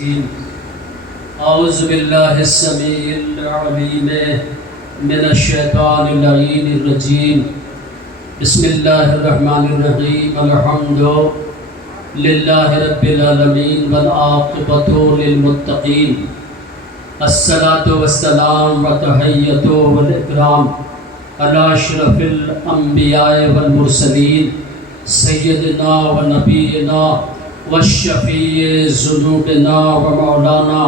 الرجيم أعوذ بالله السميع العليم من الشيطان اللعين الرجيم بسم الله الرحمن الرحيم الحمد لله رب العالمين والعاقبة للمتقين الصلاة والسلام والتحية والإكرام على أشرف الأنبياء والمرسلين سيدنا ونبينا والشفيع ذنوبنا ومولانا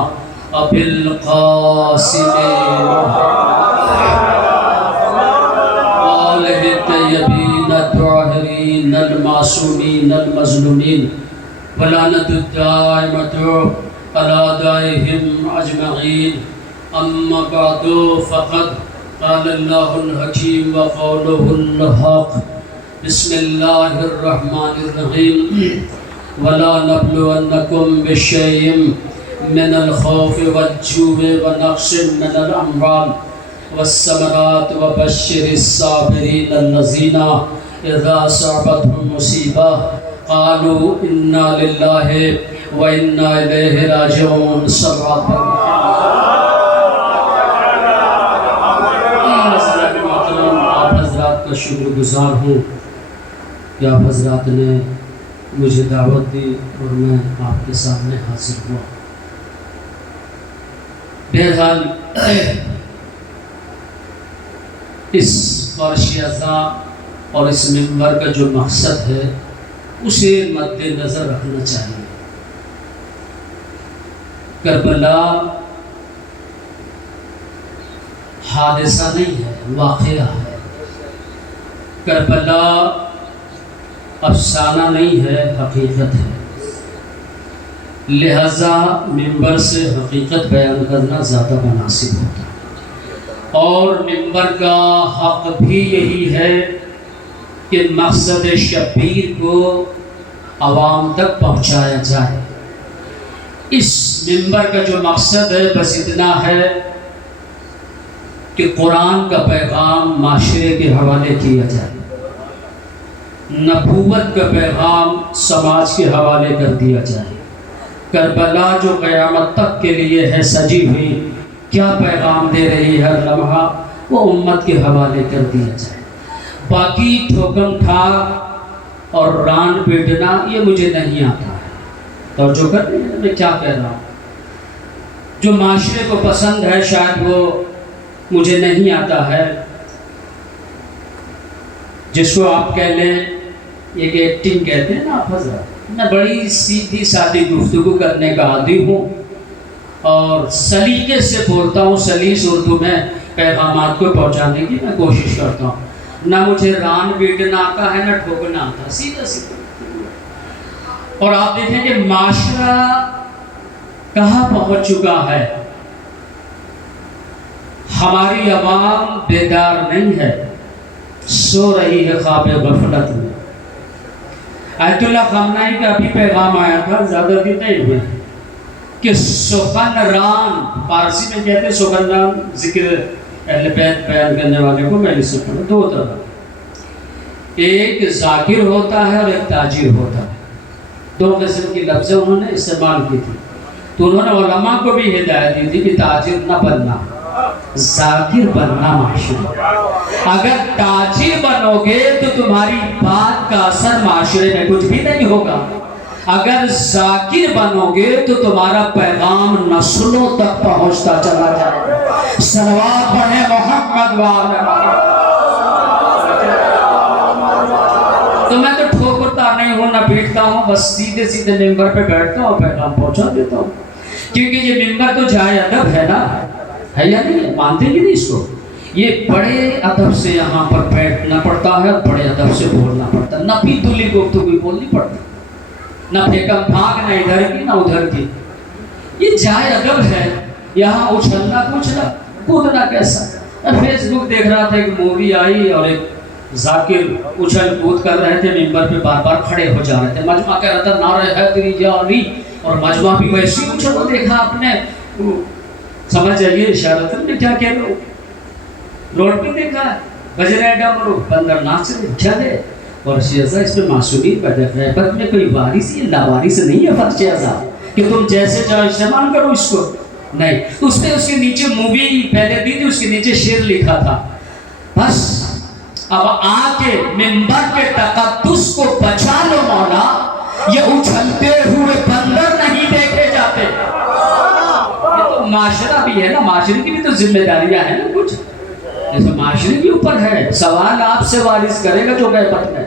أبي القاسم وآله الطيبين الطاهرين المعصومين المظلومين ولعنة الدائمة على أعدائهم أجمعين أما بعد فقد قال الله الحكيم وقوله الحق بسم الله الرحمن الرحيم ولا نبلونكم بشيء من الخوف والجوع ونقص من الأموال والثمرات وبشر الصابرين الذين إذا أصابتهم مصيبة قالوا إنا لله وإنا إليه راجعون صلوات آپ حضرات کا شکر گزار ہوں کہ آپ حضرات نے مجھے دعوت دی اور میں آپ کے سامنے حاضر ہوا۔ بہرحال اس فرش اعضاء اور اس منبر کا جو مقصد ہے اسے مد نظر رکھنا چاہیے۔ کربلا حادثہ نہیں ہے، واقعہ ہے۔ کربلا افسانہ نہیں ہے، حقیقت ہے۔ لہذا منبر سے حقیقت بیان کرنا زیادہ مناسب ہوتا ہے، اور منبر کا حق بھی یہی ہے کہ مقصد شبیر کو عوام تک پہنچایا جائے۔ اس منبر کا جو مقصد ہے بس اتنا ہے کہ قرآن کا پیغام معاشرے کے حوالے کیا جائے، نبوت کا پیغام سماج کے حوالے کر دیا جائے۔ کربلا جو قیامت تک کے لیے ہے سجی ہوئی، کیا پیغام دے رہی ہے ہر لمحہ، وہ امت کے حوالے کر دیا جائے۔ باقی ٹھوکم ٹھاک اور ران پیٹنا یہ مجھے نہیں آتا ہے، توجہ کر رہے ہیں میں کیا کہہ رہا ہوں۔ جو معاشرے کو پسند ہے شاید وہ مجھے نہیں آتا ہے، جس کو آپ کہہ لیں ایک ایکٹنگ کہتے ہیں نا آپ حضرات۔ میں بڑی سیدھی سادی گفتگو کرنے کا عادی ہوں اور سلیقے سے بولتا ہوں، سلیس اردو میں پیغامات کو پہنچانے کی میں کوشش کرتا ہوں۔ نہ مجھے ران بیٹنا آتا ہے نہ ٹھوکنا آتا، سیدھا سیدھا۔ اور آپ دیکھیں کہ معاشرہ کہاں پہنچ چکا ہے۔ ہماری عوام بیدار نہیں ہے، سو رہی ہے خواب غفلت میں۔ آیت اللہ خامنہئی کا بھی پیغام آیا تھا، زیادہ دن نہیں ہوئے، کہ سخن ران، فارسی میں کہتے ہیں سخن ران، ذکر اہل بیت بیان کرنے والے کو میں نے سے پڑھا۔ دو طرح، ایک ذاکر ہوتا ہے اور ایک تاجر ہوتا ہے۔ دو قسم کی لفظیں انہوں نے استعمال کی تھی، تو انہوں نے علماء کو بھی ہدایت دی تھی کہ تاجر نہ بننا، ذاکر بننا معاشرے۔ اگر تاجر بنو گے تو تمہاری بات کا اثر معاشرے میں کچھ بھی نہیں ہوگا، اگر ذاکر بنو گے تو تمہارا پیغام نسلوں تک پہنچتا چلا جائے گا۔ صلوات پڑھیں محمد وآلہ محمد۔ تو میں تو ٹھوکتا نہیں ہوں نہ بیٹھتا ہوں، بس سیدھے سیدھے ممبر پہ بیٹھتا ہوں اور پیغام پہنچا دیتا ہوں، کیونکہ یہ ممبر تو جائے ادب ہے نا، ہے یا نہیں؟ مانتے کہ نہیں اس کو؟ یہ بڑے ادب سے یہاں پر بیٹھنا پڑتا ہے اور بڑے ادب سے بولنا پڑتا ہے، نہ پیتلی گفتگو بولنی پڑتی، نہ پھیکم پھانک، نہ ادھر کی نہ ادھر کی۔ یہ جائے ادب ہے، یہاں اچھلنا کچھنا کودنا کیسا۔ میں فیس بک دیکھ رہا تھا، ایک مووی آئی اور ایک ذاکر اچھل کود کر رہے تھے، ممبر پہ بار بار کھڑے ہو جا رہے تھے۔ مجمع کہہ رہا تھا نعرہ حیدری جاری، اور مجمع بھی ویسی اچھل کو دیکھا آپ نے، سمجھ جائیے اشارت میں کیا کہہ رہا ہوں۔ روڈ پہ دیکھا ہے بجرے ڈمرو بندر ناچ رہے چلے، اور شیعہ اس میں معصومی بدغیبت میں کوئی وارث یا لاوارث نہیں ہے فرش اعضاء، کہ تم جیسے چاہو استعمال کرو اس کو؟ نہیں، اس نے اس کے نیچے مووی پہلے دی تھی، اس کے نیچے شعر لکھا تھا، بس اب آ کے منبر کے تقدس کو بچا لو مولا، یہ اچھلتے ہوئے بندر نہیں دیکھے جاتے۔ یہ تو معاشرہ بھی ہے نا، معاشرے کی بھی تو ذمہ داریاں ہیں نا کچھ، جیسے معاشرے کے اوپر ہے، سوال آپ سے وارث کرے گا جو گئے پت میں۔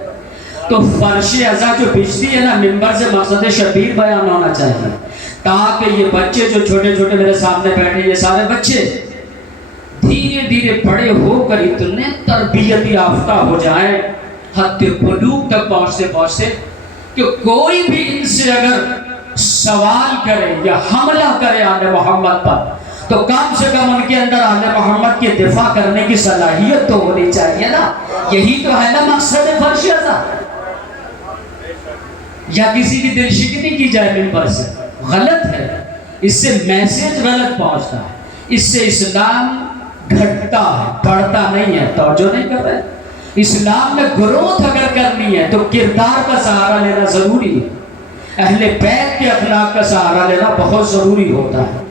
تو فرش ازا جو بچتی ہے نا منبر سے، مقصد شبیر بیان ہونا چاہیے، تاکہ یہ بچے جو چھوٹے چھوٹے میرے سامنے بیٹھے، یہ سارے بچے دھیرے دھیرے بڑے ہو کر اتنے تربیت یافتہ ہو جائیں، حد بلوغ تک پہنچتے پہنچتے کہ کوئی بھی ان سے اگر سوال کرے یا حملہ کرے آل محمد پر، تو کم سے کم ان کے اندر آل محمد کی دفاع کرنے کی صلاحیت تو ہونی چاہیے نا۔ یہی تو ہے نا مقصد فرش ازا، یا کسی کی دل شکنی کی جائے منبر سے، غلط ہے، اس سے میسج غلط پہنچتا ہے، اس سے اسلام گھٹتا ہے، بڑھتا نہیں ہے۔ توجہ نہیں کر رہے؟ اسلام میں گروتھ اگر کرنی ہے تو کردار کا سہارا لینا ضروری ہے، اہل بیت کے اخلاق کا سہارا لینا بہت ضروری ہوتا ہے۔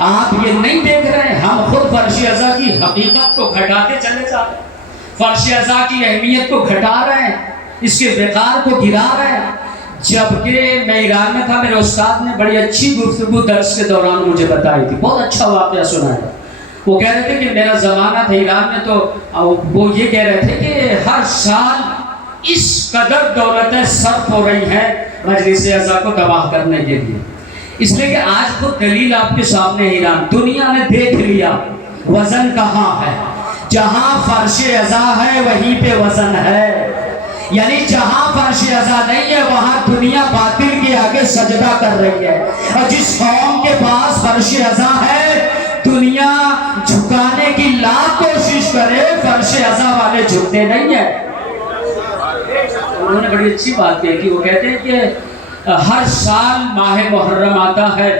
آپ یہ نہیں دیکھ رہے، ہم خود فرش ازا کی حقیقت کو گھٹاتے چلے جا رہے ہیں، فرش ازا کی اہمیت کو گھٹا رہے ہیں، اس کے وقار کو گرا رہے ہیں۔ جبکہ میں ایران میں تھا، میرے استاد نے بڑی اچھی گفتگو درس کے دوران مجھے بتائی تھی، بہت اچھا واقعہ سنا ہے۔ وہ کہہ رہے تھے کہ میرا زمانہ تھا ایران میں، تو وہ یہ کہہ رہے تھے کہ ہر سال اس قدر دولتیں صرف ہو رہی ہیں مجلس ازا کو تباہ کرنے کے لیے، اس لیے کہ آج خود دلیل آپ کے سامنے ہے، ایران دنیا نے دیکھ لیا وزن کہاں ہے، جہاں فرش ازا ہے وہیں پہ وزن ہے، یعنی جہاں فرش ازا نہیں ہے وہاں دنیا باطل کے آگے سجدہ کر رہی ہے، اور جس قوم کے پاس فرش ازا ہے دنیا جھکانے کی لاکھ کوشش کرے، فرش ازا والے جھکتے نہیں ہیں۔ انہوں نے بڑی اچھی بات کہی کہ وہ کہتے ہیں کہ ہر سال ماہ محرم آتا ہے،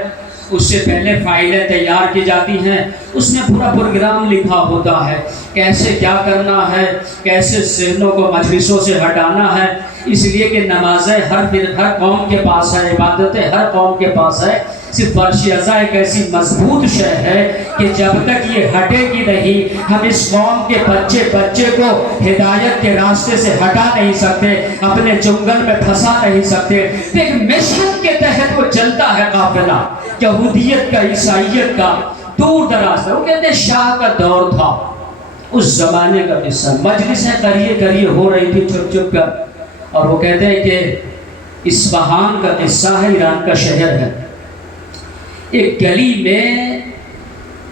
اس سے پہلے فائلیں تیار کی جاتی ہیں، اس میں پورا پروگرام لکھا ہوتا ہے، کیسے کیا کرنا ہے، کیسے ذہنوں کو مجلسوں سے ہٹانا ہے، اس لیے کہ نمازیں ہر قوم کے پاس ہے، عبادتیں ہر قوم کے پاس ہے، صرف فرش ازا ایک ایسی مضبوط شے ہے کہ جب تک یہ ہٹے گی نہیں، ہم اس قوم کے بچے کو ہدایت کے راستے سے ہٹا نہیں سکتے، اپنے چنگل میں پھنسا نہیں سکتے۔ ایک مشن کے تحت وہ چلتا ہے قافلہ، یہودیت کا، عیسائیت کا، دور دراز ہے۔ وہ کہتے ہیں شاہ کا دور تھا، اس زمانے کا قصہ، مجلسیں کریے ہو رہی تھی چھپ چھپ کر، اور وہ کہتے ہیں کہ اصفہان کا قصہ ہے، ایران کا شہر ہے، ایک گلی میں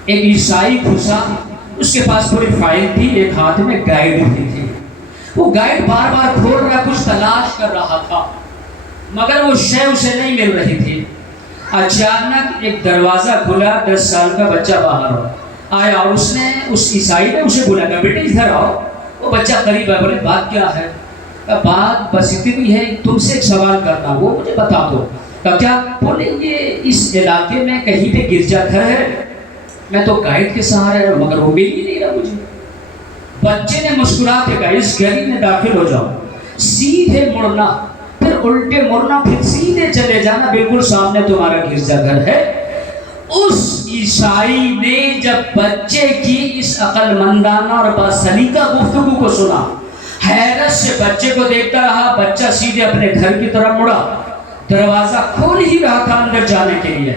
ایک عیسائی گھسا، اس کے پاس پوری فائل تھی، ایک ہاتھ میں گائیڈ بھی تھی، وہ گائیڈ بار بار کھول رہا، کچھ تلاش کر رہا تھا، مگر وہ شے اسے نہیں مل رہی تھی۔ اچانک ایک دروازہ کھلا، 10 سال کا بچہ باہر آیا، اور اس عیسائی نے اسے بلایا، بیٹے ادھر آؤ۔ وہ بچہ قریب آیا، بولے بات کیا ہے؟ بات بس اتنی ہے، تم سے ایک سوال کرنا، وہ مجھے بتا دو۔ کیا؟ بولے یہ اس علاقے میں کہیں پہ گرجا گھر ہے؟ میں تو گائیڈ کے سہارے رہا، مگر وہ مل ہی نہیں رہا مجھے۔ بچے نے مسکرا کے کہا اس گلی میں داخل ہو جاؤ، سیدھے مڑنا، پھر الٹے مڑنا، پھر سیدھے چلے جانا، بالکل سامنے تمہارا گرجا گھر ہے۔ اس عیسائی نے جب بچے کی اس عقل مندانہ اور باسلیقہ گفتگو کو سنا، حیرت سے بچے کو دیکھتا رہا، بچہ سیدھے اپنے گھر کی طرف مڑا، دروازہ کھول ہی رہا تھا اندر جانے کے لیے،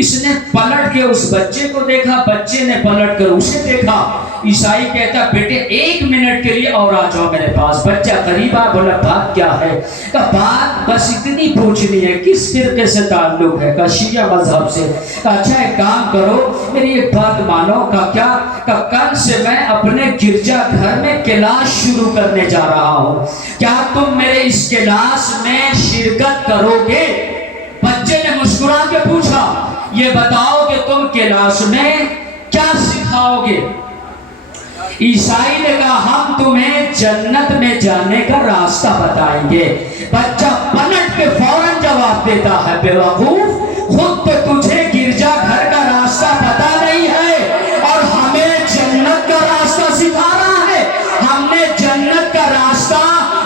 اس نے پلٹ کے اس بچے کو دیکھا، بچے نے پلٹ کر اسے دیکھا۔ عیسائی کہتا بیٹے 1 منٹ کے لیے اور آ جاؤ میرے پاس۔ بچہ قریب آ، بولا بات کیا ہے؟ کہا بات بس اتنی پوچھنی ہے، کس فرقے سے تعلق ہے؟ کہا شیعہ مذہب سے۔ کہا اچھا ایک کام کرو، میری ایک بات مانو۔ کہا کیا؟ کہا کل سے میں اپنے گرجا گھر میں کلاس شروع کرنے جا رہا ہوں، کیا تم میرے اس کلاس میں شرکت کرو گے؟ بچے نے مسکرا کے پوچھا یہ بتاؤ کہ تم کلاس میں کیا سکھاؤ گے؟ عیسائی نے کہا ہم تمہیں جنت میں جانے کا راستہ بتائیں گے۔ بچہ پلٹ کے فوراً جواب دیتا ہے بے وقوف، خود تو تجھے گرجا گھر کا راستہ پتا نہیں ہے اور ہمیں جنت کا راستہ سکھا رہا ہے۔ ہم نے جنت کا راستہ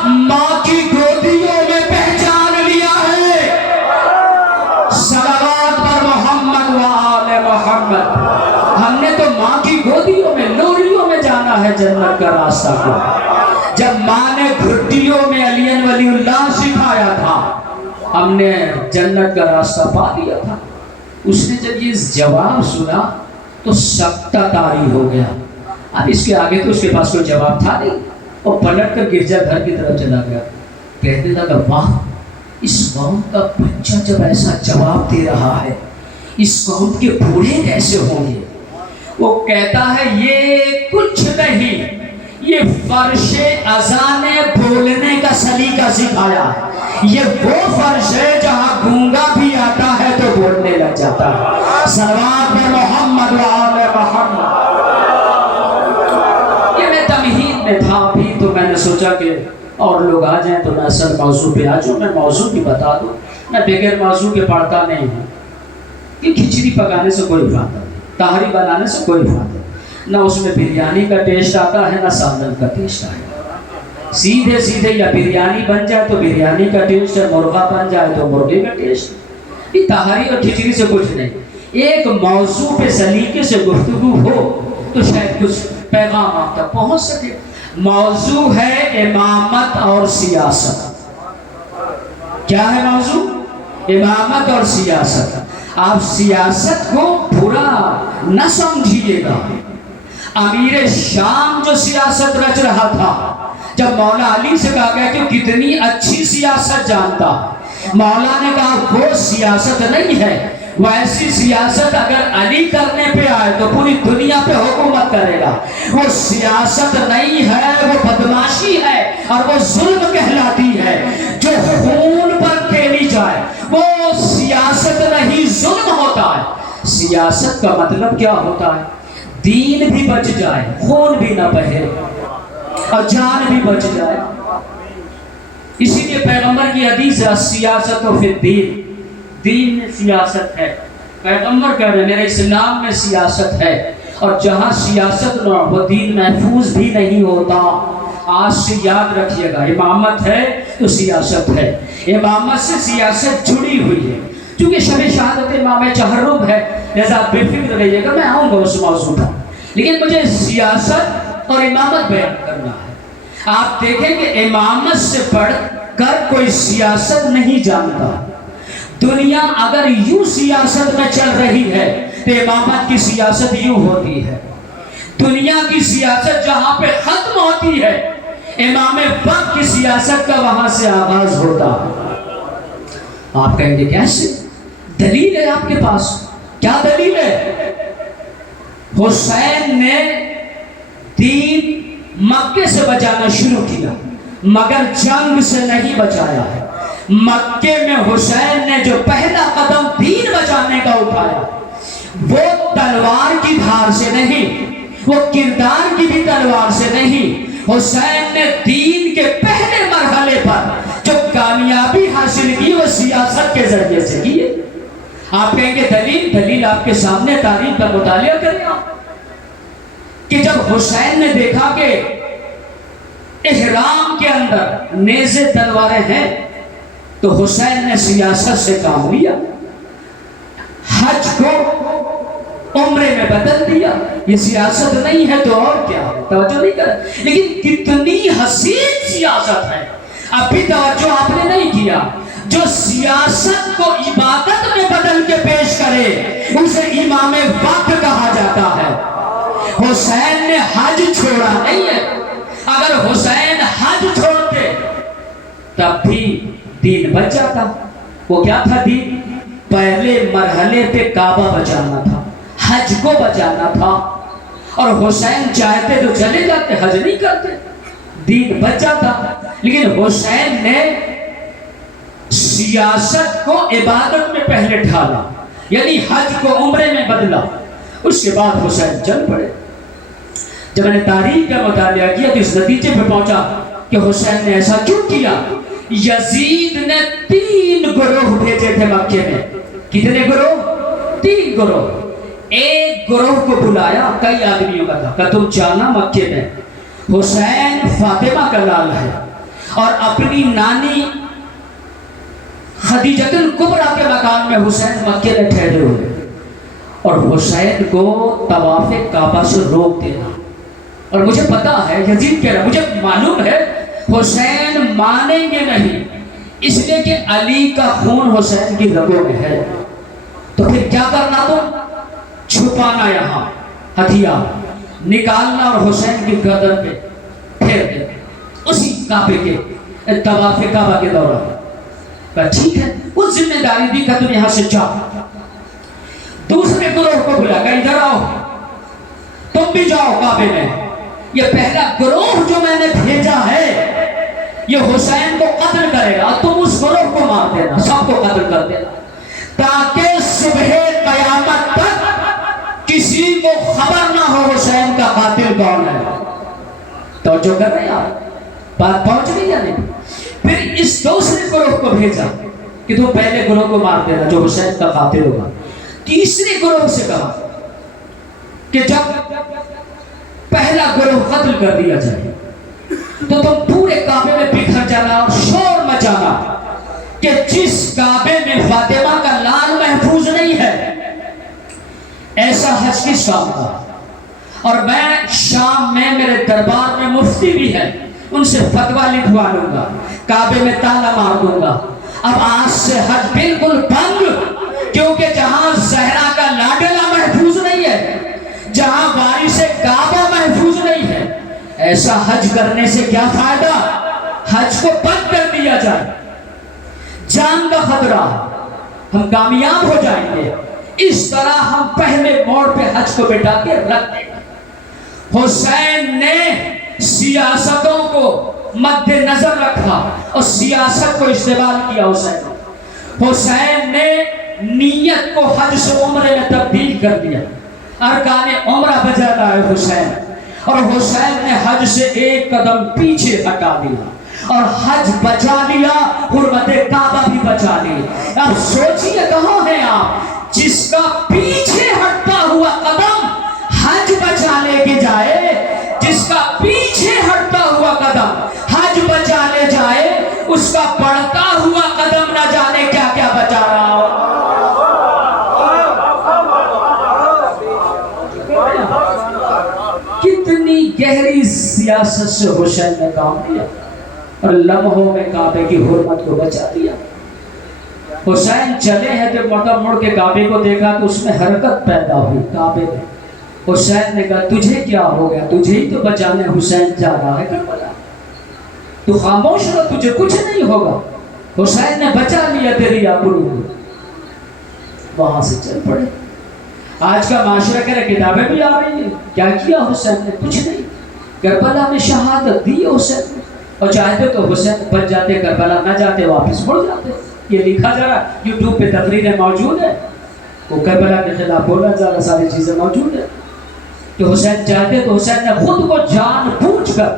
ماں کی گودیوں میں پہچان لیا ہے۔ صلوات جنت کا راستہ کیا ہے۔ جب ماں نے گھٹیوں میں علی ولی اللہ سکھایا تھا، ہم نے جنت کا راستہ پا دیا تھا۔ اس نے جب یہ جواب سنا تو سکتہ طاری ہو گیا۔ اب اس کے آگے تو اس کے پاس کوئی جواب تھا نہیں، اور پلٹ کر گرجا گھر کی طرف چلا گیا۔ کہنے لگا واہ، اس قوم کا بچہ جب ایسا جواب دے رہا ہے، اس قوم کے بوڑھے کیسے ہوں گے؟ وہ کہتا ہے یہ کچھ نہیں، یہ فرش اذان بولنے کا سلیقہ سکھایا ہے۔ یہ وہ فرش ہے جہاں گونگا بھی آتا ہے تو بولنے لگ جاتا ہے۔ صلوات محمد و آل محمد۔ یہ میں تمہید میں تھا بھی، تو میں نے سوچا کہ اور لوگ آ جائیں تو میں اصل موضوع پہ آ جاؤں۔ میں موضوع بھی بتا دوں، میں بغیر موضوع کے پڑھتا نہیں ہوں، کہ کھچڑی پکانے سے کوئی فائدہ نہیں، تہاری بنانے سے کوئی فائدہ نہیں، نہ اس میں بریانی کا ٹیسٹ آتا ہے نہ سالن کا ٹیسٹ آئے گا۔ سیدھے سیدھے یا بریانی بن جائے تو بریانی کا ٹیسٹ ہے، مرغا بن جائے تو مرغے کا ٹیسٹ۔ یہ تہاری اور کھچڑی سے کچھ نہیں۔ ایک موضوع پہ سلیقے سے گفتگو ہو تو شاید کچھ پیغام آپ تک پہنچ سکے۔ موضوع ہے امامت اور سیاست۔ کیا ہے موضوع؟ امامت اور سیاست۔ آپ سیاست کو برا نہ سمجھیے گا۔ امیر شام جو سیاست رچ رہا تھا، جب مولا علی سے کہا گیا کہ کتنی اچھی سیاست جانتا، مولا نے کہا وہ سیاست نہیں ہے، وہ ایسی سیاست اگر علی کرنے پہ آئے تو پوری دنیا پہ حکومت کرے گا۔ وہ سیاست نہیں ہے، وہ بدماشی ہے اور وہ ظلم کہلاتی ہے۔ جو خون پر کھیلی جائے وہ سیاست نہیں، ظلم ہوتا ہے۔ سیاست کا مطلب کیا ہوتا ہے؟ دین بھی بچ جائے، خون بھی نہ بہے اور جان بھی بچ جائے۔ اسی لیے پیغمبر کی حدیث ہے سیاست و فی الدین، دین میں سیاست ہے۔ پیغمبر کہہ رہے ہیں میرے اسلام میں سیاست ہے، اور جہاں سیاست نہ ہو دین محفوظ بھی نہیں ہوتا۔ آج سے یاد رکھیے گا، امامت ہے تو سیاست ہے، امامت سے سیاست جڑی ہوئی ہے۔ چونکہ شب شہادت امام چہرم ہے، لہذا بے فکر رہیے گا، میں آؤں گا اس موضوع پر، لیکن مجھے سیاست اور امامت بیان کرنا ہے۔ آپ دیکھیں کہ امامت سے بڑھ کر کوئی سیاست نہیں جانتا۔ دنیا اگر یوں سیاست میں چل رہی ہے تو امامت کی سیاست یوں ہوتی ہے۔ دنیا کی سیاست جہاں پہ ختم ہوتی ہے، امام وقت کی سیاست کا وہاں سے آغاز ہوتا ہے۔ آپ کہیں گے کیسے؟ دلیل ہے آپ کے پاس؟ کیا دلیل ہے؟ حسین نے دین مکے سے بچانا شروع کیا مگر جنگ سے نہیں بچایا ہے۔ مکے میں حسین نے جو پہلا قدم دین بچانے کا اٹھایا، وہ تلوار کی دھار سے نہیں، وہ کردار کی بھی تلوار سے نہیں۔ حسین نے دین کے پہلے مرحلے پر جو کامیابی حاصل کی وہ سیاست کے ذریعے سے کی ہے۔ آپ کہیں گے دلیل آپ کے سامنے تاریخ کا مطالعہ کریں آپ، کہ جب حسین نے دیکھا کہ احرام کے اندر نیزے تلواریں ہیں تو حسین نے سیاست سے کام لیا، حج کو عمرے میں بدل دیا۔ یہ سیاست نہیں ہے تو اور کیا؟ توجہ نہیں کر، لیکن کتنی حسین سیاست ہے، ابھی توجہ آپ نے نہیں کیا۔ جو سیاست کو عبادت میں بدل کے پیش کرے اسے امام وقت کہا جاتا ہے۔ حسین نے حج چھوڑا نہیں ہے، اگر حسین حج چھوڑتے تب بھی دین بچ جاتا۔ وہ کیا تھا دین؟ پہلے مرحلے پہ کعبہ بچانا تھا، حج کو بچانا تھا، اور حسین چاہتے تو چلے جاتے، حج نہیں کرتے، دین بچ جاتا۔ لیکن حسین نے سیاست کو عبادت میں پہلے ڈھالا، یعنی حج کو عمرے میں بدلا، اس کے بعد حسین چل پڑے۔ جب میں نے تاریخ کا مطالعہ کیا تو اس نتیجے پہ پہنچا کہ حسین نے ایسا کیوں کیا؟ یزید نے 3 گروہ بھیجے تھے مکے میں۔ کتنے گروہ؟ 3 گروہ۔ ایک گروہ کو بلایا، کئی آدمیوں کا تھا، کہ تم جانا مکے میں حسین فاطمہ کا لال ہے اور اپنی نانی خدیجۃ الکبریٰ کے مکان میں حسین مکے میں ٹھہرے ہوئے، اور حسین کو طواف کعبہ سے روک دینا۔ اور مجھے پتا ہے یزید کہہ رہا مجھے معلوم ہے حسین مانیں گے نہیں، اس لیے کہ علی کا خون حسین کی رگوں میں ہے۔ تو پھر کیا کرنا؟ تو چھپانا یہاں ہتھیار نکالنا اور حسین کی گردن پہ پھیر دینا اسی کعبے کے طواف کعبہ کے دوران۔ کہا ٹھیک ہے، اس ذمہ داری دی کہ تم یہاں سے جاؤ۔ دوسرے گروہ کو بلا کہ ادھر آؤ، تم بھی جاؤ کعبے میں۔ یہ پہلا گروہ جو میں نے بھیجا ہے یہ حسین کو قتل کرے گا، تم اس گروہ کو مار دینا، سب کو قتل کر دینا، تاکہ صبح قیامت تک کسی کو خبر نہ ہو حسین کا قاتل کون ہے۔ توجہ کر رہے ہیں آپ؟ بات پہنچ گئی یا نہیں؟ پھر اس دوسرے گروہ کو بھیجا کہ تم پہلے گروہ کو مار دینا جو حسین کا قاتل ہوگا۔ تیسرے گروہ سے کہا کہ جب پہلا گروہ قتل کر دیا جائے تو تم پورے کعبے میں بکھر جانا اور شور مچانا کہ جس کعبے میں فاطمہ کا لال محفوظ نہیں ہے ایسا حج کس کام کا۔ اور میں شام میں میرے دربار میں مفتی بھی ہے، ان سے فتویٰ لکھوا لوں گا، کعبے میں تالا مار دوں گا۔ اب آج سے حج بالکل بند، کیونکہ جہاں زہرا کا لاڈلہ محفوظ نہیں ہے، جہاں وارث کعبہ محفوظ نہیں ہے، ایسا حج کرنے سے کیا فائدہ؟ حج کو بند کر دیا جائے، جان کا خطرہ، ہم کامیاب ہو جائیں گے۔ اس طرح ہم پہلے موڑ پہ حج کو بٹا کے رکھ دیں۔ حسین نے سیاستوں کو مد نظر رکھا اور سیاست کو استعمال کیا۔ حسین نے نیت کو حج سے عمرے میں تبدیل کر دیا، ارکان عمرہ بجا لائے حسین، اور حسین نے حج سے ایک قدم پیچھے ہٹا دیا اور حج بچا لیا، حرمت کعبہ بھی بچا لی۔ اب سوچئے کہاں ہیں آپ جس کا پیچھے ہٹتا ہوا قدم حج بچا لے کے جائے، جس کا پیچھے ہٹتا ہوا قدم حج بچا لے جائے، اس کا بڑھتا ہوا قدم نہ جانے کیا کیا بچا رہا ہو۔ کتنی گہری سیاست سے حسین نے کام کیا اور لمحوں میں کعبے کی حرمت کو بچا دیا۔ حسین چلے ہیں جب مڑ کے کعبے کو دیکھا تو اس میں حرکت پیدا ہوئی کعبے میں۔ حسین نے کہا تجھے کیا ہو گیا؟ تجھے ہی تو بچانے حسین جا رہا ہے کربلا، تو خاموش رہو، تجھے کچھ نہیں ہوگا۔ حسین نے بچا لیا تیری آبرو کو، وہاں سے چل پڑے۔ آج کا معاشرہ کہہ رہے کتابیں بھی آ رہی ہیں، کیا کیا حسین نے؟ کچھ نہیں، کربلا میں شہادت دی حسین نے، اور چاہتے تو حسین بچ جاتے، کربلا نہ جاتے، واپس مڑ جاتے۔ یہ لکھا جا رہا یوٹیوب پہ تقریریں موجود ہیں، وہ کربلا کے خلاف بولا جا رہا، ساری چیزیں موجود ہیں کہ حسین چاہتے تو حسین نے خود کو جان بوجھ کر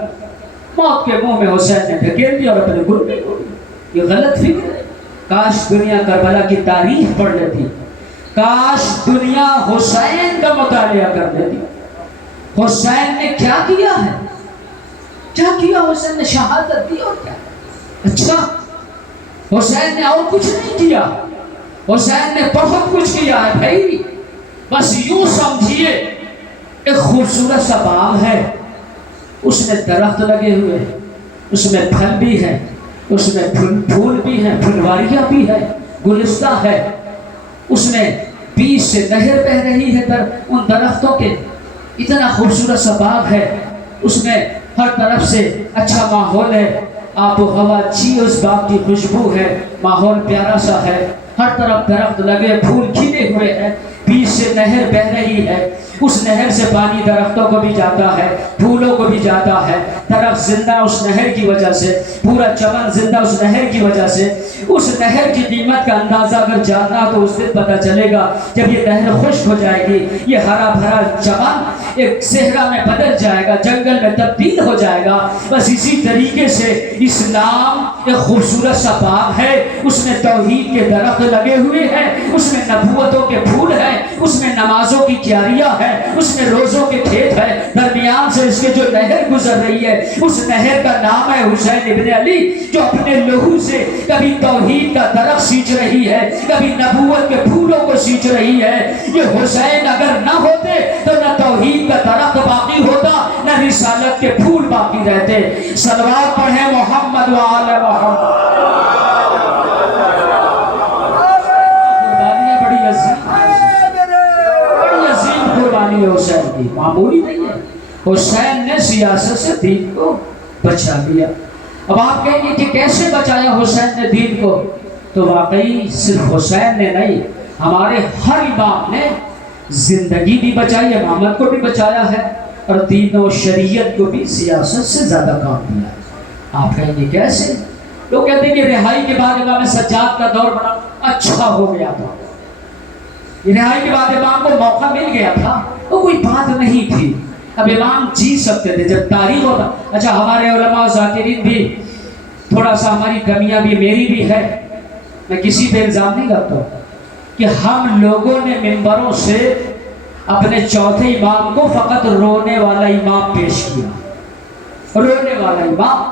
موت کے منہ میں حسین نے ڈھکیل دیا اور اپنے گل میں ڈال دیا۔ یہ غلط فکر ہے۔ کاش دنیا کربلا کی تاریخ پڑھ لیتی، کاش دنیا حسین کا مطالعہ کر لیتی۔ حسین نے کیا کیا ہے؟ کیا کیا حسین نے؟ شہادت دی اور کیا؟ اچھا حسین نے اور کچھ نہیں کیا، حسین نے بہت کچھ کیا ہے بھائی۔ بس یوں سمجھیے ایک خوبصورت سا باغ ہے، اس میں درخت لگے ہوئے ہیں، اس میں پھل بھی ہے، اس میں پھول بھی ہیں، پھلواریاں بھی ہیں، گلستہ ہے، اس میں بیچ سے نہر بہہ رہی ہے ان درختوں کے۔ اتنا خوبصورت سا باغ ہے، اس میں ہر طرف سے اچھا ماحول ہے، آب و ہوا اچھی، اس باغ کی خوشبو ہے، ماحول پیارا سا ہے، ہر طرف درخت لگے، پھول کھلے ہوئے ہیں، بیچ سے نہر بہہ رہی ہے، اس نہر سے پانی درختوں کو بھی جاتا ہے، پھولوں کو بھی جاتا ہے، درخت زندہ اس نہر کی وجہ سے، پورا چمن زندہ اس نہر کی وجہ سے۔ اس نہر کی قیمت کا اندازہ اگر جاننا تو اس دن پتہ چلے گا جب یہ نہر خشک ہو جائے گی، یہ ہرا بھرا چمن ایک صحرا میں بدل جائے گا، جنگل میں تبدیل ہو جائے گا۔ بس اسی طریقے سے اسلام ایک خوبصورت سا باغ ہے، اس میں توحید کے درخت لگے ہوئے ہیں، اس میں نبوتوں کے پھول ہیں، اس میں نمازوں کی کیاریاں ہیں، اس میں روزوں کے کھیت ہے، درمیان سے اس کے جو نہر گزر رہی ہے اس نہر کا نام ہے حسین ابن علی، جو اپنے لہو سے کبھی توحید کا درخت سینچ رہی ہے، کبھی نبوت کے پھولوں کو سینچ رہی ہے۔ یہ حسین اگر نہ ہوتے تو نہ توحید کا درخت باقی ہوتا، نہ رسالت کے پھول باقی رہتے. صلوات پڑھیں محمد و آل محمد. قربانیاں بڑی عظیم قربانی ہے حسین کی، معمولی نہیں ہے. حسین نے سیاست سے دین کو بچا لیا. اب آپ کہیں گے کہ کیسے بچایا حسین نے دین کو؟ تو واقعی صرف حسین نے نہیں، ہمارے ہر امام نے زندگی بھی بچائی، امامت کو بھی بچایا ہے، اور دین و شریعت کو بھی سیاست سے زیادہ کام دیا ہے. آپ کہیں گے کیسے؟ لوگ کہتے ہیں کہ رہائی کے بعد امام سجاد کا دور بڑا اچھا ہو گیا تھا. رہائی کے بعد امام کو موقع مل گیا تھا، تو کوئی بات نہیں تھی. اب امام جی سکتے تھے جب تاریخ ہوتا. اچھا ہمارے علماء ذاکرین بھی تھوڑا سا، ہماری کمیاں بھی، میری بھی ہے، میں کسی پہ الزام نہیں کرتا کہ ہم لوگوں نے ممبروں سے اپنے چوتھے امام کو فقط رونے والا امام پیش کیا. رونے والا امام،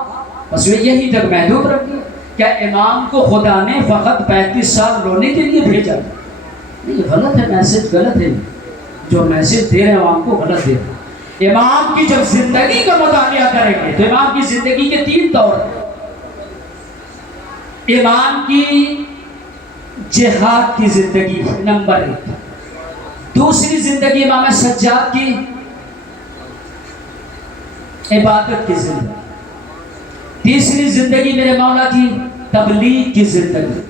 بس وہ یہی تک محدود رکھ دیا. کیا امام کو خدا نے فقط 35 سال رونے کے لیے بھیجا؟ نہیں، غلط ہے، میسج غلط ہے. جو میسج دے رہے ہیں عوام کو غلط دے رہے ہیں. امام کی جب زندگی کا مطالعہ کریں گے تو امام کی زندگی کے 3 دور ہیں. امام کی جہاد کی زندگی نمبر 1. دوسری زندگی امام سجاد کی عبادت کی زندگی. تیسری زندگی میرے مولا کی تبلیغ کی زندگی.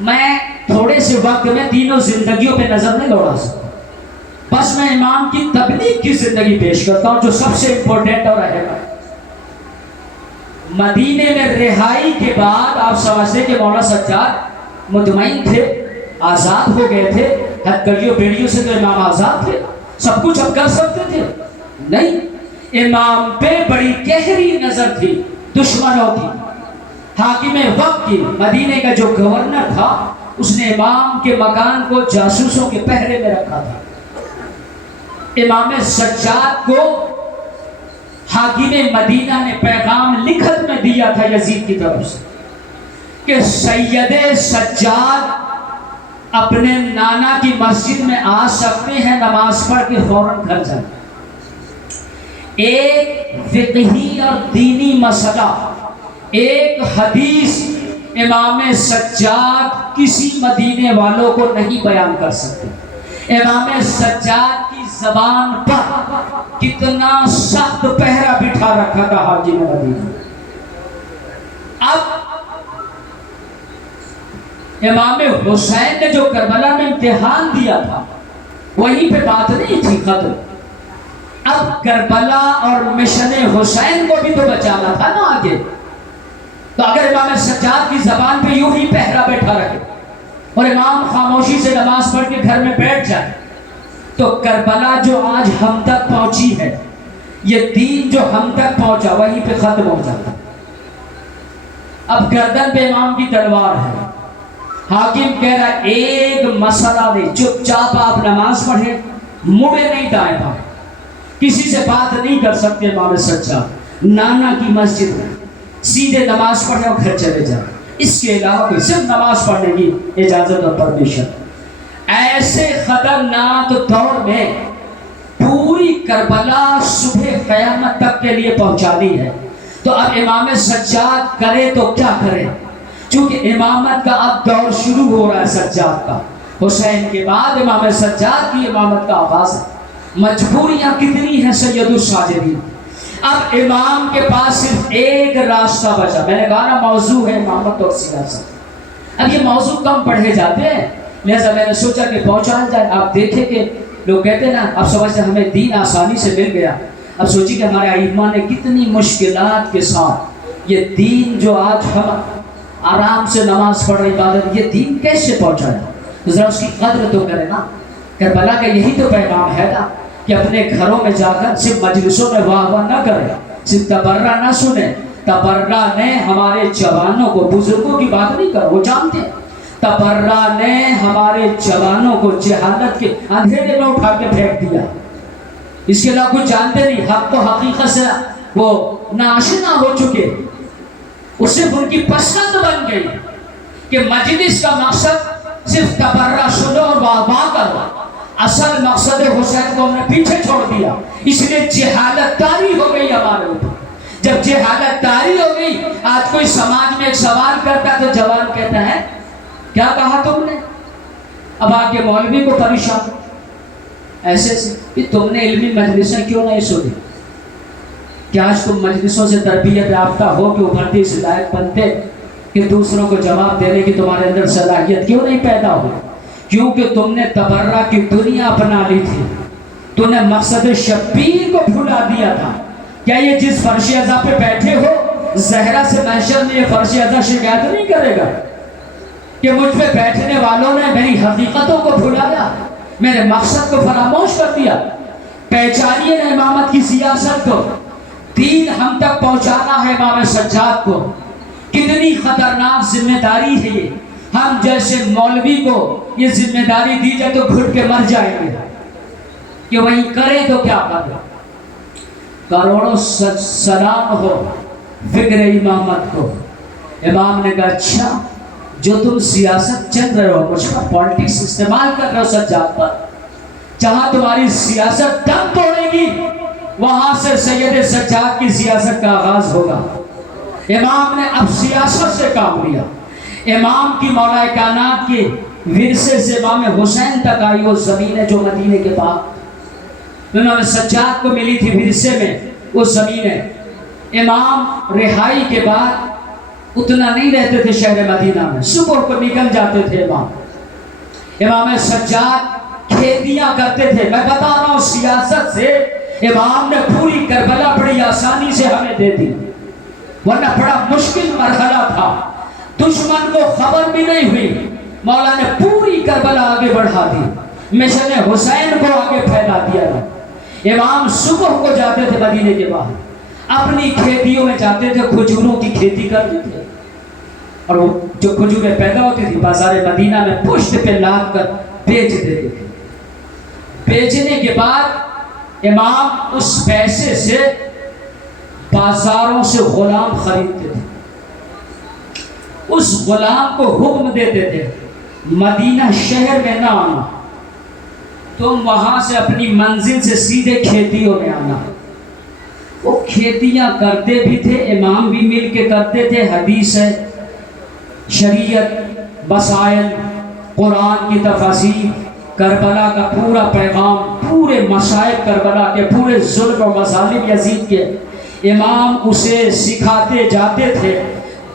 میں تھوڑے سے وقت میں تینوں زندگیوں پہ نظر نہیں دوڑا سکتا، بس میں امام کی تبلیغ کی زندگی پیش کرتا ہوں جو سب سے امپورٹنٹ اور اہم ہے. مدینے میں رہائی کے بعد آپ سمجھتے کہ مولا سجاد مطمئن تھے، آزاد ہو گئے تھے. ہتھکڑیوں بیڑیوں سے تو امام آزاد تھے، سب کچھ اب کر سکتے تھے. نہیں، امام پہ بڑی گہری نظر تھی دشمنوں کی. حاکم وقت کی، مدینے کا جو گورنر تھا، اس نے امام کے مکان کو جاسوسوں کے پہرے میں رکھا تھا. امام سجاد کو حاکم مدینہ نے پیغام لکھت میں دیا تھا یزید کی طرف سے کہ سید سجاد اپنے نانا کی مسجد میں آ سکتے ہیں، نماز پڑھ کے فوراً گھر جائیں. ایک فقہی اور دینی مسئلہ، ایک حدیث امام سجاد کسی مدینے والوں کو نہیں بیان کر سکتے. امام سجاد کی زبان پر کتنا سخت پہرا بٹھا رکھا تھا حاکم مدینہ. اب امام حسین نے جو کربلا میں امتحان دیا تھا وہیں پہ بات نہیں تھی ختم. اب کربلا اور مشن حسین کو بھی تو بچانا تھا نا آگے. تو اگر امام سجاد کی زبان پہ یوں ہی پہرا بیٹھا رکھے اور امام خاموشی سے نماز پڑھ کے گھر میں بیٹھ جائے تو کربلا جو آج ہم تک پہنچی ہے، یہ دین جو ہم تک پہنچا وہیں پہ ختم ہو جاتا. اب گردن پہ امام کی تلوار ہے. حاکم کہہ رہا ہے ایک مسئلہ نہیں، چپ چاپ آپ نماز پڑھیں، مڑے نہیں دائیں بائیں، کسی سے بات نہیں کر سکتے. امام سجاد نانا کی مسجد میں سیدھے نماز پڑھیں اور گھر چلے جائیں. اس کے علاوہ کوئی صرف نماز پڑھنے کی اجازت اور پرمیشن. ایسے خطرناک دور میں پوری کربلا صبح قیامت تک کے لیے پہنچانی ہے. تو اب امام سجاد کرے تو کیا کرے؟ چونکہ امامت کا اب دور شروع ہو رہا ہے سجاد کا. حسین کے بعد امام سجاد کی امامت کا آغاز ہے. مجبوریاں کتنی ہیں سید الساجدین. اب امام کے پاس صرف ایک راستہ بچا. میں نے کہا نا موضوع ہے امامت اور سیاست. اب یہ موضوع کم پڑھے جاتے ہیں، لہذا میں نے سوچا کہ پہنچایا جائے. آپ دیکھیں کہ لوگ کہتے ہیں نا، اب سمجھتے ہیں ہمیں دین آسانی سے مل گیا. اب سوچی کہ ہمارے ائمہ نے کتنی مشکلات کے ساتھ یہ دین جو آج ہم آرام سے نماز پڑھ رہے عبادت، یہ دین کیسے پہنچایا؟ ذرا اس کی قدر تو کرے نا. کربلا کا یہی تو پیغام ہے نا کہ اپنے گھروں میں جا کر صرف مجلسوں میں واہ واہ نہ کریں، صرف تبرہ نہ سنیں. تبرہ نے ہمارے جوانوں کو، بزرگوں کی بات نہیں کرو، وہ جانتے ہیں، تبرہ نے ہمارے جوانوں کو جہالت کے اندھیرے میں اٹھا کے پھینک دیا. اس کے علاوہ کچھ جانتے نہیں، حق و حقیقت سے وہ ناشنا ہو چکے. اس سے ان کی پسند بن گئی کہ مجلس کا مقصد صرف تبرہ سنو اور واہ واہ کرو. اصل مقصد حسین کو ہم نے پیچھے چھوڑ دیا، اس لیے جہالت طاری ہو گئی ہمارے اوپر۔ جب جہالت طاری ہو گئی، آج کوئی سماج میں ایک سوال کرتا تو جوان کہتا ہے کیا کہا تم نے؟ اب آگے مولوی کو پریشان ایسے سے کہ تم نے علمی مجلسیں کیوں نہیں سنی؟ کیا آج تم مجلسوں سے تربیت یافتہ ہو کہ ابھرتے اس لائق بنتے کہ دوسروں کو جواب دینے کی تمہارے اندر صلاحیت کیوں نہیں پیدا ہوئی؟ کیونکہ تم نے تبرہ کی دنیا اپنا لی تھی، تم نے مقصد شبیر کو بھلا دیا تھا۔ کیا یہ جس فرش ازا پہ بیٹھے ہو، زہرا سے محشر میں یہ فرش ازا شکایت نہیں کرے گا کہ مجھ پہ بیٹھنے والوں نے میری حقیقتوں کو بھلایا، میرے مقصد کو فراموش کر دیا؟ پہچانیے نا امامت کی سیاست کو، دین ہم تک پہنچانا ہے امام سجاد کو۔ کتنی خطرناک ذمہ داری ہے یہ، ہم جیسے مولوی کو یہ ذمہ داری دی جائے تو گھٹ کے مر جائیں گے کہ وہی کرے تو کیا کرے۔ کروڑوں سلام ہو فکر امامت کو۔ امام نے کہا اچھا جو تم سیاست چل رہے ہو، مجھ پر پالیٹکس استعمال کر رہے ہو سجاد پر، جہاں تمہاری سیاست دم توڑے گی وہاں سے سید سجاد کی سیاست کا آغاز ہوگا۔ امام نے اب سیاست سے کام لیا۔ امام کی مولا کائنات کے ورثے سے امام حسین تک آئی وہ زمینیں جو مدینے کے بعد امام سجاد کو ملی تھی ورثے میں، وہ زمینیں امام رہائی کے بعد اتنا نہیں رہتے تھے شہر مدینہ میں، صبح کو نکل جاتے تھے امام سجاد کھیتیاں کرتے تھے۔ میں بتا رہا ہوں سیاست سے امام نے پوری کربلا بڑی آسانی سے ہمیں دے دی، ورنہ بڑا مشکل مرحلہ تھا، دشمن کو خبر بھی نہیں ہوئی، مولا نے پوری کربلا آگے بڑھا دی، مشن حسین کو آگے پھیلا دیا۔ امام صبح کو جاتے تھے مدینے کے بعد، اپنی کھیتیوں میں جاتے تھے، کھجوروں کی کھیتی کرتے تھے، اور وہ جو کھجوریں پیدا ہوتی تھی بازار مدینہ میں پشت پہ لاد کر بیچ دیتے تھے۔ بیچنے کے بعد امام اس پیسے سے بازاروں سے غلام خریدتے تھے، اس غلام کو حکم دیتے تھے مدینہ شہر میں نہ آنا، تم وہاں سے اپنی منزل سے سیدھے کھیتیوں میں آنا۔ وہ کھیتیاں کرتے بھی تھے، امام بھی مل کے کرتے تھے، حدیث ہے، شریعت، مسائل، قرآن کی تفاسیر، کربلا کا پورا پیغام، پورے مسائل کربلا کے، پورے ظلم و مظالم یزید کے امام اسے سکھاتے جاتے تھے۔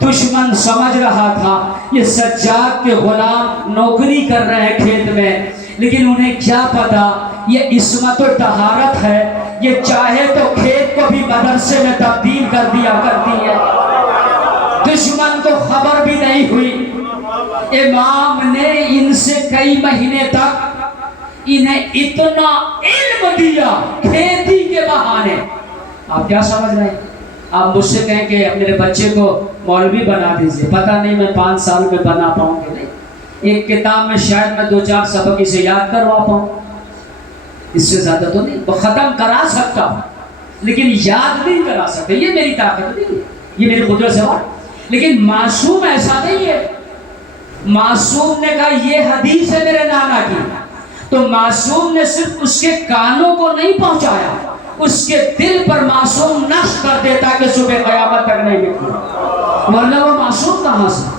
دشمن سمجھ رہا تھا یہ سجاد کے غلام نوکری کر رہے ہیں کھیت میں، لیکن انہیں کیا پتا یہ عصمت و طہارت ہے، یہ چاہے تو کھیت کو بھی مدرسے میں تبدیل کر دیا کرتی ہے۔ دشمن کو خبر بھی نہیں ہوئی۔ امام نے ان سے کئی مہینے تک انہیں اتنا علم دیا کھیتی کے بہانے۔ آپ کیا سمجھ رہے ہیں؟ آپ مجھ سے کہیں کہ میرے بچے کو مولوی بنا دیجئے، پتہ نہیں میں 5 سال میں بنا پاؤں گے، نہیں، ایک کتاب میں شاید میں 2-4 سبق اسے یاد کروا پاؤں، اس سے زیادہ تو نہیں، وہ ختم کرا سکتا ہوں لیکن یاد نہیں کرا سکتا، یہ میری طاقت نہیں ہے، یہ میری قدرت سے بات۔ لیکن معصوم ایسا نہیں ہے، معصوم نے کہا یہ حدیث ہے میرے نانا کی، تو معصوم نے صرف اس کے کانوں کو نہیں پہنچایا، اس کے دل پر معصوم نقش کر دیتا کہ صبح قیامت تک نہیں ملتی، ورنہ وہ معصوم کہاں سے؟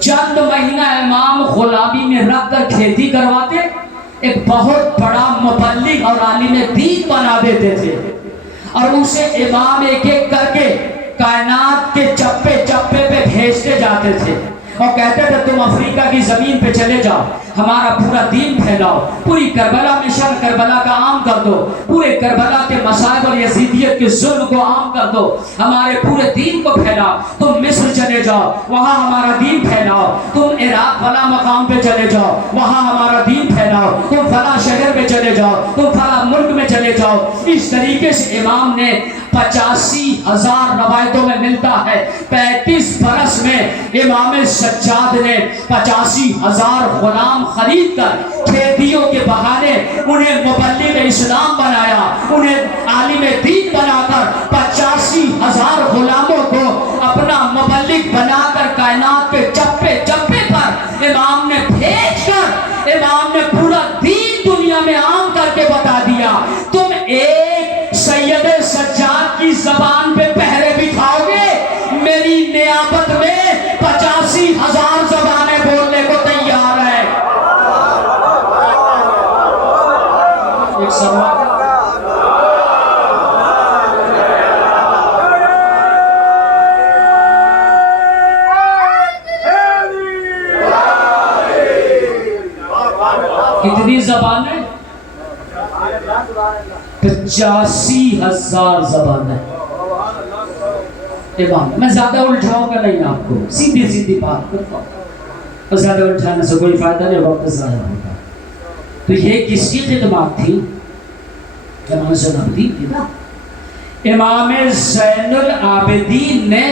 چند مہینہ امام غلامی میں رکھ کر کھیتی کرواتے، ایک بہت بڑا مبلغ اور عالم دین بنا دیتے تھے، اور اسے امام ایک ایک کر کے کائنات کے چپے چپے پہ بھیجتے جاتے تھے، اور کہتے تھے تم افریقہ کی زمین پہ چلے جاؤ، ہمارا پورا دین پھیلاؤ، پوری کربلا میں شان کربلا کا عام کر دو، پورے کربلا کے مصائب اور یزیدیت کے ظلم کو عام کر دو، ہمارے پورے دین کو پھیلاؤ، تم مصر چلے جاؤ وہاں ہمارا دین پھیلاؤ، تم عراق فلاں مقام پہ چلے جاؤ وہاں ہمارا دین پھیلاؤ، تم فلاں شہر میں چلے جاؤ، تم فلاں ملک میں چلے جاؤ۔ اس طریقے سے امام نے 85,000 روایتوں میں ملتا ہے 35 برس میں امام سجاد نے 85,000 غلام خرید کر کھیتیوں کے بہانے انہیں مبلغ اسلام بنایا، انہیں عالم دین بنا کر 85,000 غلاموں کو اپنا مبلغ بنا کر کائنات کے چپے چپے پر امام نے بھیج کر امام نے پورا دین میں عام کر کے بتا دیا، تم ایک سید سجاد کی زبان پہ پہرے بٹھاؤ گے، میری نیابت میں 85,000 زبانیں بولنے کو تیار ہے۔ ایک سوال، کتنی زبانیں؟ 85,000 زبانیں۔ امام، میں زیادہ الجھاؤں گا نہیں آپ کو، سیدھی سیدھی بات کرتا ہوں، اور زیادہ الجھانے سے کوئی فائدہ نہیں، وقت ضائع ہوگا۔ تو یہ کس کی خدمات تھی؟ امام زین العابدین کی نا۔ امام زین العابدین نے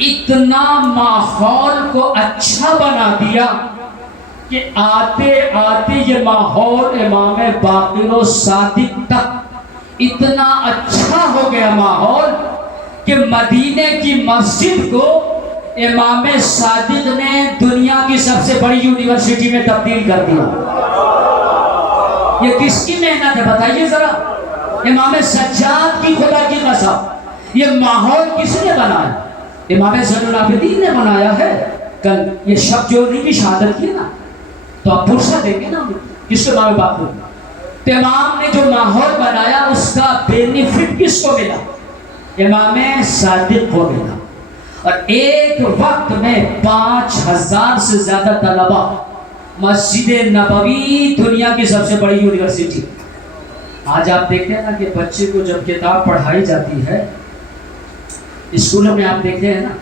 اتنا ماحول کو اچھا بنا دیا کہ آتے آتے یہ ماحول امام باقر و صادق تک اتنا اچھا ہو گیا ماحول کہ مدینے کی مسجد کو امام صادق نے دنیا کی سب سے بڑی یونیورسٹی میں تبدیل کر دیا۔ یہ کس کی محنت ہے بتائیے ذرا؟ امام سجاد کی، خدا کی قسم۔ یہ ماحول کس نے بنایا؟ امام زین العابدین نے بنایا ہے۔ کل یہ شب جو انہی کی شہادت کی نا، تو آپ پرسہ دیں گے نا کس کے امام باقر؟ امام نے جو ماحول بنایا اس کا بینیفٹ کس کو ملا؟ امام صادق کو ملا۔ اور ایک وقت میں 5,000 سے زیادہ طلبہ، مسجد نبوی دنیا کی سب سے بڑی یونیورسٹی۔ آج آپ دیکھتے ہیں نا کہ بچے کو جب کتاب پڑھائی جاتی ہے اسکولوں میں، آپ دیکھتے ہیں نا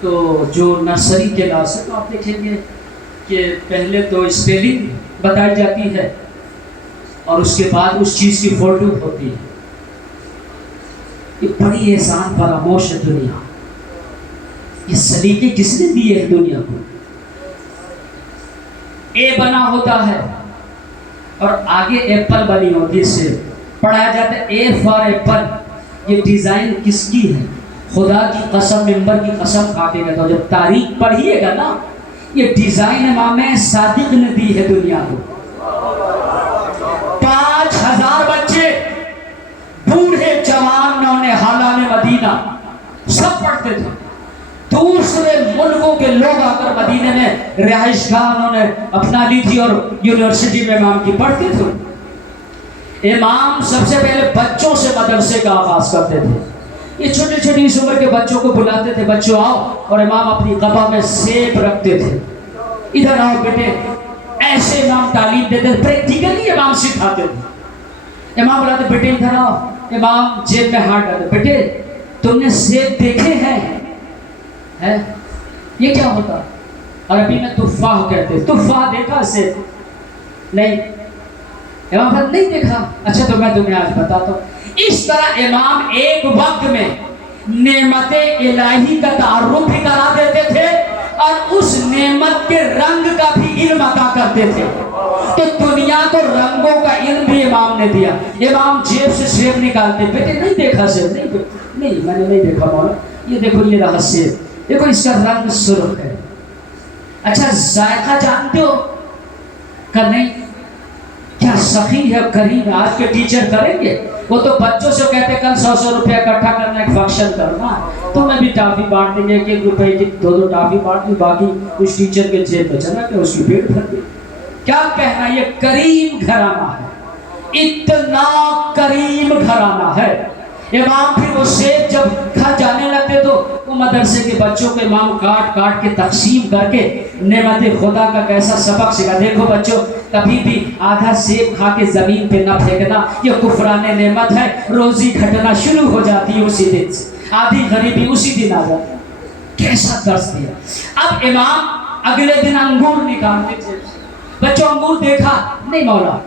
تو جو نرسری کلاس ہے تو آپ دیکھیں گے کہ پہلے تو اسپیلنگ بتائی جاتی ہے اور اس کے بعد اس چیز کی فوٹو ہوتی ہے۔ یہ بڑی احسان فراموش ہے دنیا، یہ سلیقے کس نے دیے ہیں دنیا کو؟ اے بنا ہوتا ہے اور آگے ایپل بنی ہوتی ہے، سے پڑھایا جاتا ہے اے فار ایپل۔ یہ ڈیزائن کس کی ہے؟ خدا کی قسم، ممبر کی قسم کھا کے کہتا ہوں، جب تاریخ پڑھیے گا نا، یہ ڈیزائن امام صادق نے دی ہے دنیا کو۔ 5,000 بچے، بوڑھے جوان، نونہالان مدینہ سب پڑھتے تھے۔ دوسرے ملکوں کے لوگ آ کر مدینے میں رہائش گاہ انہوں نے اپنا لی تھی اور یونیورسٹی میں امام کی پڑھتے تھے۔ امام سب سے پہلے بچوں سے مدرسے کا آغاز کرتے تھے۔ یہ چھوٹے چھوٹی اس عمر کے بچوں کو بلاتے تھے، بچوں آؤ، اور امام اپنی قبا میں سیب رکھتے تھے، ادھر آؤ بیٹے، ایسے امام تعلیم دیتے تھے، پریکٹیکلی امام سکھاتے تھے۔ امام بلاتے بیٹے ادھر آؤ، امام جیب میں ہاتھ ڈالتے، بیٹے تم نے سیب دیکھے ہیں؟ یہ کیا ہوتا؟ عربی میں تفاح کہتے ہیں، تفاح دیکھا سیب؟ نہیں۔ امام نے نہیں دیکھا؟ اچھا تو میں تمہیں آج بتاتا ہوں۔ اس طرح امام ایک وقت میں نعمت الہی کا تعارف بھی کرا دیتے تھے اور اس نعمت کے رنگ کا بھی علم عطا کرتے تھے۔ تو دنیا کو رنگوں کا علم بھی امام نے دیا۔ امام جیب سے سیب نکالتے، بیٹے نہیں دیکھا سیب؟ نہیں میں نے نہیں دیکھا مولا، یہ دیکھو یہ رہا سیب، دیکھو اس کا رنگ سرخ ہے۔ اچھا ذائقہ جانتے ہو؟ کہ نہیں؟ کیا سخی ہے، کریم ہے۔ آج کے ٹیچر کریں گے؟ وہ تو بچوں سے کہتے کل 100 روپیہ اکٹھا کرنا، ایک فنکشن کرنا ہے، تو میں بھی ٹافی بانٹ دیں گے، 1 روپے کی 2 ٹافی بانٹ دیں، باقی اس ٹیچر کے جیب میں چلا گیا، اس کی پیٹ بھر گئی۔ کیا کہنا، یہ کریم گھرانہ ہے، اتنا کریم گھرانہ ہے۔ امام پھر وہ سیب جب گھر جانے لگتے تو وہ مدرسے کے بچوں کو امام کاٹ کاٹ کے تقسیم کر کے نعمت خدا کا کیسا سبق سکھا۔ دیکھو بچوں، کبھی بھی آدھا سیب کھا کے زمین پہ نہ پھینکنا، یہ کفران نعمت ہے، روزی گھٹنا شروع ہو جاتی ہے اسی دن سے، آدھی غریبی اسی دن آ جاتی ہے۔ کیسا درس دیا۔ اب امام اگلے دن انگور نکالتے تھے، بچوں انگور دیکھا؟ نہیں مولا۔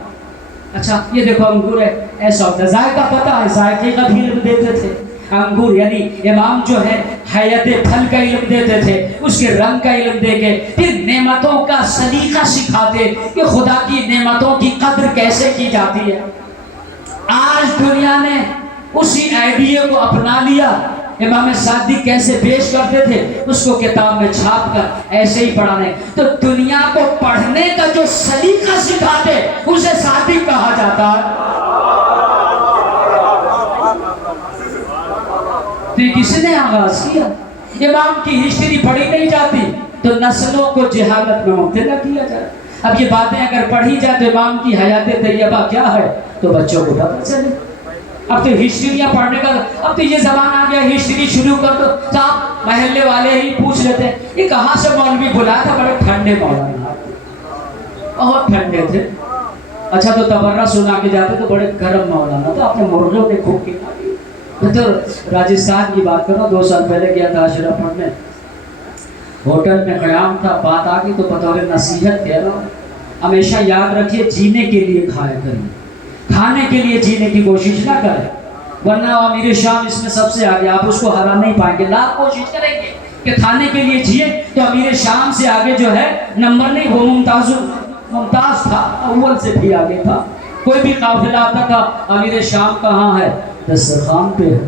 اچھا یہ دیکھو انگور ہے، ایسا ہوتا ہے، ذائقہ پتہ ہے، ذائقے کا بھی علم دیتے تھے۔ انگور یعنی امام جو ہے حیات پھل کا علم دیتے تھے، اس کے رنگ کا علم دے کے پھر نعمتوں کا سلیقہ سکھاتے کہ خدا کی نعمتوں کی قدر کیسے کی جاتی ہے۔ آج دنیا نے اسی آئیڈیا کو اپنا لیا۔ امام صادق کیسے پیش کرتے تھے اس کو کتاب میں چھاپ کر ایسے ہی پڑھانے. تو دنیا کو پڑھنے کا جو سلیقہ سکھاتے اسے صادق کہا جاتا ہے. تو یہ کس نے آغاز کیا؟ امام کی ہسٹری پڑھی نہیں جاتی تو نسلوں کو جہالت میں مبتلا کیا جائے. اب یہ باتیں اگر پڑھی جائے تو امام کی حیات طیبہ کیا ہے تو بچوں کو پتہ چلے. اب تو ہسٹریاں پڑھنے کا اب تو یہ زبان آ گیا ہسٹری شروع کر دو. صاحب محلے والے ہی پوچھ لیتے یہ کہاں سے مولوی بلایا تھا؟ بڑے ٹھنڈے مولانا بہت ٹھنڈے تھے. اچھا تو تبرہ سنا کے جاتے تو بڑے گرم مولانا تھا. آپ نے مرغوں کے کھوپ کی کھا لی. میں تو راجستھان کی بات کر رہا ہوں 2 سال پہلے گیا تھا اشرف پڑھنے. ہوٹل میں قیام تھا بات آ گئی تو بطور نصیحت کہہ رہا ہوں ہمیشہ یاد رکھیے جینے کے لیے کھایا کریں, کھانے کے لیے جینے کی کوشش نہ کریں ورنہ امیر شام اس میں سب سے آگے آپ اس کو ہرا نہیں پائیں گے. لاکھ کوشش کریں گے کہ کھانے کے لیے جیے تو امیر شام سے آگے جو ہے نمبر نہیں وہ ممتاز تھا اول سے بھی آگے تھا. کوئی بھی قافلہ آتا تھا امیر شام کہاں ہے دسترخوان پہ ہے.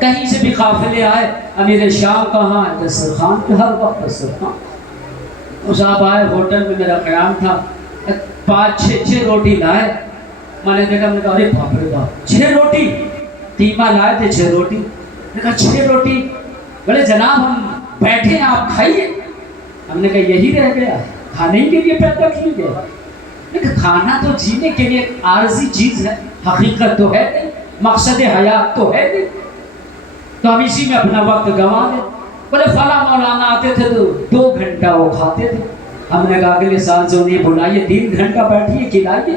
کہیں سے بھی قافلے آئے امیر شام کہاں ہے دسترخوان پہ, ہر وقت دسترخوان. صاحب آئے ہوٹل میں میرا قیام تھا 5-6 روٹی لائے. میں نے دیکھا میں نے کہا ارے باپ رے باپ 6 روٹی قیمہ لائے تھے 6 روٹی. میں نے کہا 6 روٹی بولے جناب ہم بیٹھے ہیں آپ کھائیے. ہم نے کہا یہی رہ گیا کھانے کے لیے پیدا کیے گئے. لیکن کھانا تو جینے کے لیے ایک عارضی چیز ہے حقیقت تو ہے نہیں مقصد حیات تو ہے نہیں. تو ہم اسی میں اپنا وقت گنوا دیں. بولے فلاں مولانا آتے تھے تو 2 گھنٹہ وہ کھاتے تھے. ہم نے کہا اگلے سال سے انہیں بلائیے 3 گھنٹہ بیٹھیے کھلائیے.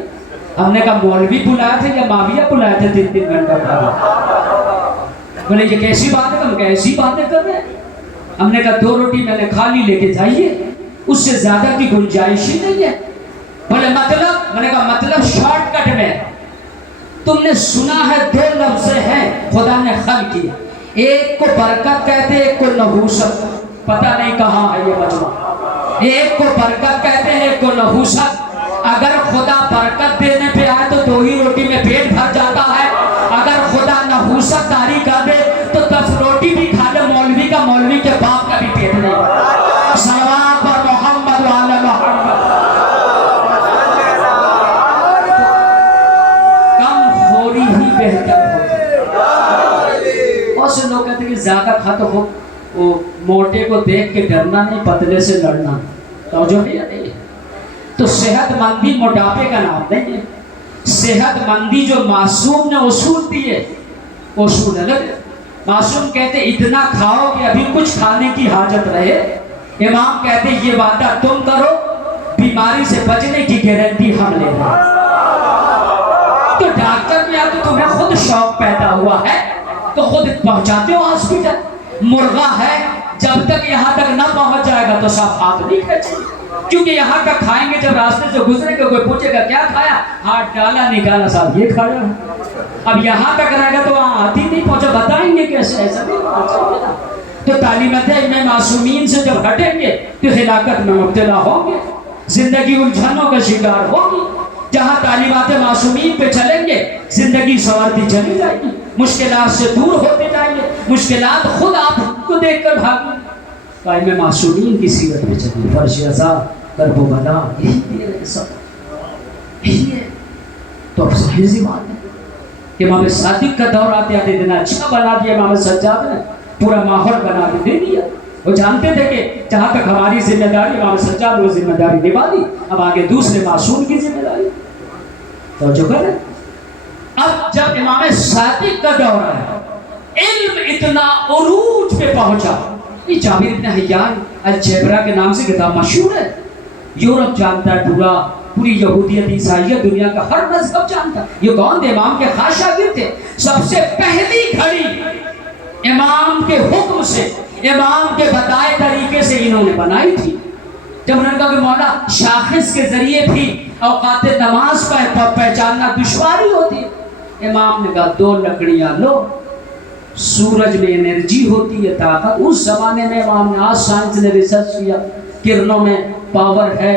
ہم نے کہا مولوی بلایا تھے یا معاویہ بلایا تھے 3 گھنٹہ کھانا. بولے یہ کیسی بات ہے؟ ہم کیسی باتیں کر رہے ہیں. ہم نے کہا 2 روٹی میں نے کھا لی لے کے جائیے اس سے زیادہ کی گنجائش ہی نہیں ہے. بولے مطلب؟ میں نے کہا مطلب شارٹ کٹ میں تم نے سنا ہے 2 لفظ ہیں خدا نے خلق کیے, ایک کو برکت کہتے ہیں ایک کو نحوست. پتہ نہیں کہاں ہے یہ مجمع. ایک کو برکت کہتے ہیں ایک کو نحوست. اگر خدا برکت دینے پہ آئے تو 2 ہی روٹی میں پیٹ بھر جاتا ہے. اگر خدا نحوست طاری کر دے تو 10 روٹی بھی کھا لے مولوی کا مولوی کے باپ کا بھی پیٹ نہیں. صلوات پر محمد و آل محمد. بہتر ہوتا. اور سے لوگ کہتے ہیں کہ زیادہ کھاتے ہو وہ موٹے کو دیکھ کے ڈرنا نہیں پتلے سے لڑنا. توجہ ہے یا نہیں؟ تو صحت مندی موٹاپے کا نام نہیں ہے. صحت مندی جو معصوم نے اصول دیے اصول الگ ہے. معصوم کہتے اتنا کھاؤ کہ ابھی کچھ کھانے کی حاجت رہے. امام کہتے یہ وعدہ تم کرو بیماری سے بچنے کی گارنٹی ہم لے رہے ہیں. تو ڈاکٹر میں تو تمہیں خود شوق پیدا ہوا ہے تو خود پہنچاتے ہو ہاسپٹل. مرغا ہے جب تک یہاں تک نہ پہنچ جائے گا تو صاف ہاتھ نہیں کھینچے کیونکہ یہاں کا کھائیں گے جب راستے سے گزرے گا کوئی پوچھے گا کیا کھایا, ہاتھ ڈالا نکالا صاحب یہ کھایا. اب یہاں تک رہے گا تو وہاں ہاتھ ہی نہیں پہنچا بتائیں گے کیسے ایسا نہیں. تو تعلیمات میں معصومین سے جب ہٹیں گے تو ہلاکت میں مبتلا ہوں گے, زندگی الجھنوں کا شکار ہوگی. جہاں تعلیمات معصومین پہ چلیں گے زندگی سنورتی چلی جائے گی, مشکلات سے دور ہوتے جائیں گے, مشکلات خود آپ کو دیکھ کر بھاگیں. قائم معصومین کی سیرت پہ چلیے, فرش ازا کرب و بلا یہی میرے سب یہی ہے. تو اب ظاہر بات ہے امام صادق کا دور آتے آتے دن اچھا بنا دیا امام سجاد نے, پورا ماحول بنا کے دے دیا. وہ جانتے تھے کہ جہاں تک ہماری ذمہ داری امام سجاد وہ ذمہ داری نبھا دی, اب آگے دوسرے معصوم کی ذمہ داری. تو جو کریں اب جب امام صادق کا دور ہے علم اتنا عروج پہ پہنچا. یہ جابر بن حیان الجبرا کے نام سے کتاب مشہور ہے. یورپ جانتا ہے پوری یہودیت عیسائیت دنیا کا ہر مذہب جانتا. یہ کون تھے؟ امام کے خاص شاگرد تھے. سب سے پہلی گھڑی امام کے حکم سے امام کے بتائے طریقے سے انہوں نے بنائی تھی. جب انہوں نے کہا کہ مولا شاخص کے ذریعے بھی اوقات نماز پہچاننا دشواری ہوتی ہے. امام نے کہا 2 لکڑیاں لو, سورج میں انرجی ہوتی ہے طاقت. اس زمانے میں امام نے, آج سائنس نے ریسرچ کیا کرنوں میں پاور ہے,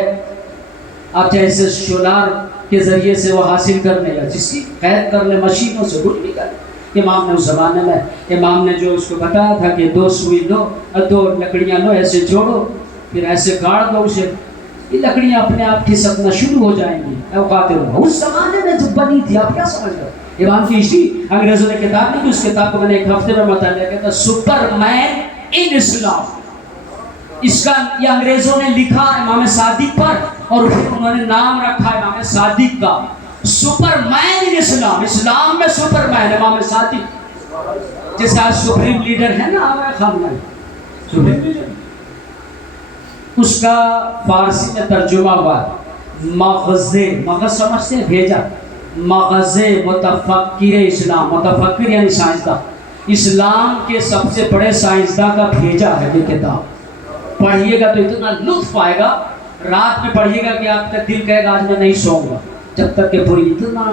آپ جیسے سولار کے ذریعے سے وہ حاصل کرنے یا جس کی قید کر لے مشینوں سے کچھ بھی کرے. امام نے اس زمانے میں امام نے جو اس کو بتایا تھا کہ 2 سوئی لو اور 2 لکڑیاں لو، ایسے جوڑو، پھر ایسے گاڑ دو اسے، یہ لکڑیاں اپنے آپ کھسکنا شروع ہو جائیں گی۔ اس زمانے میں جو بنی تھی، آپ کیا سمجھ رہے؟ امام کی اسی انگریزوں نے کتاب نہیں کی، اس کتاب کو میں نے ایک ہفتے میں مطالعہ کیا تھا، سپر مین ان اسلام۔ اس کا یہ انگریزوں نے لکھا امام صادق پر، اور پھر انہوں نے نام رکھا امام صادق کا، سپر مین ان اسلام، اسلام میں سپر مین امام صادق، جیسے آج سپریم لیڈر ہے نا آغا خامنہ ای، سپریم لیڈر، اس کا فارسی میں ترجمہ ہوا مغزے، مغز سمجھتے ہیں بھیجا، مغزے متفکر اسلام، متفکر یعنی سائنسداں، اسلام کے سب سے بڑے سائنسداں کا بھیجا ہے یہ کتاب۔ پڑھیے گا تو اتنا لطف آئے گا، رات میں پڑھیے گا کہ آپ کا دل کہے گا آج میں نہیں سوؤں گا، جب تک کہ پوری اتنا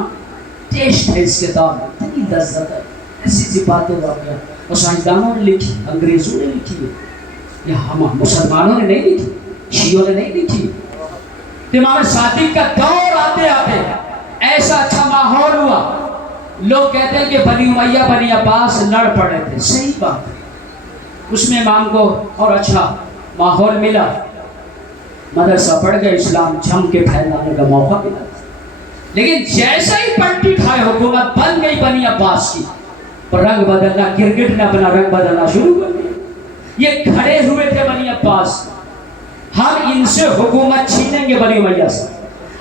ٹیسٹ ہے اس کتاب میں، اتنی لذت ہے، ایسی سی باتیں واقعہ، اور سائنسدانوں نے لکھی، انگریزوں نے لکھی ہے، یہ ہم مسلمانوں نے نہیں لکھی، شیعوں نے نہیں لکھی۔ امام صادق کا دور آتے آتے ایسا اچھا ماحول ہوا، لوگ کہتے ہیں کہ بنی امیہ بنی عباس لڑ پڑے تھے، صحیح بات ہے، اس میں امام کو اور اچھا ماحول ملا، مدرسہ پڑھ گئے، اسلام جم کے پھیلانے کا موقع ملا، لیکن جیسا ہی پلٹی کھائے حکومت بن گئی بنی عباس کی، رنگ بدلنا، کرکٹ نے اپنا رنگ بدلنا شروع کر دیا۔ یہ کھڑے ہوئے تھے بنی عباس، ہم ان سے حکومت چھینیں گے بنی امیہ سے،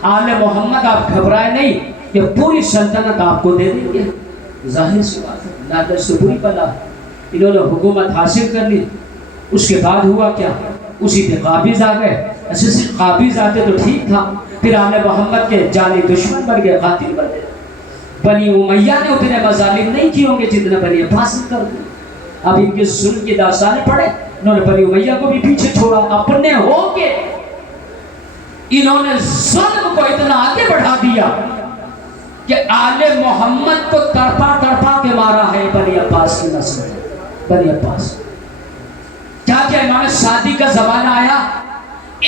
آل محمد آپ گھبرائے نہیں، یہ پوری سلطنت آپ کو دے دیں گے۔ ظاہر سی بات ہے، لالچ سے بری بلا، انہوں نے حکومت حاصل کر لی۔ اس کے بعد ہوا کیا؟ اسی پہ قابض آ گئے، ایسے صرف قابض آتے تو ٹھیک تھا، پھر آل محمد کے جانی دشمن بن گئے، قاتل بن گئے۔ بنی امیہ نے اتنے مظالم نہیں کیے ہوں گے جتنے بنی عباس نے کر دیے۔ اب ان کے ظلم کی داستانیں پڑھے، انہوں نے بنی امیہ کو بھی پیچھے چھوڑا، اپنے ہو کے انہوں نے ظلم کو اتنا آگے بڑھا دیا کہ آل محمد کو تڑپا تڑپا کے مارا ہے بنی عباس کی نسل نے۔ بنی عباس کیا کیا، امام صادق کا زمانہ آیا،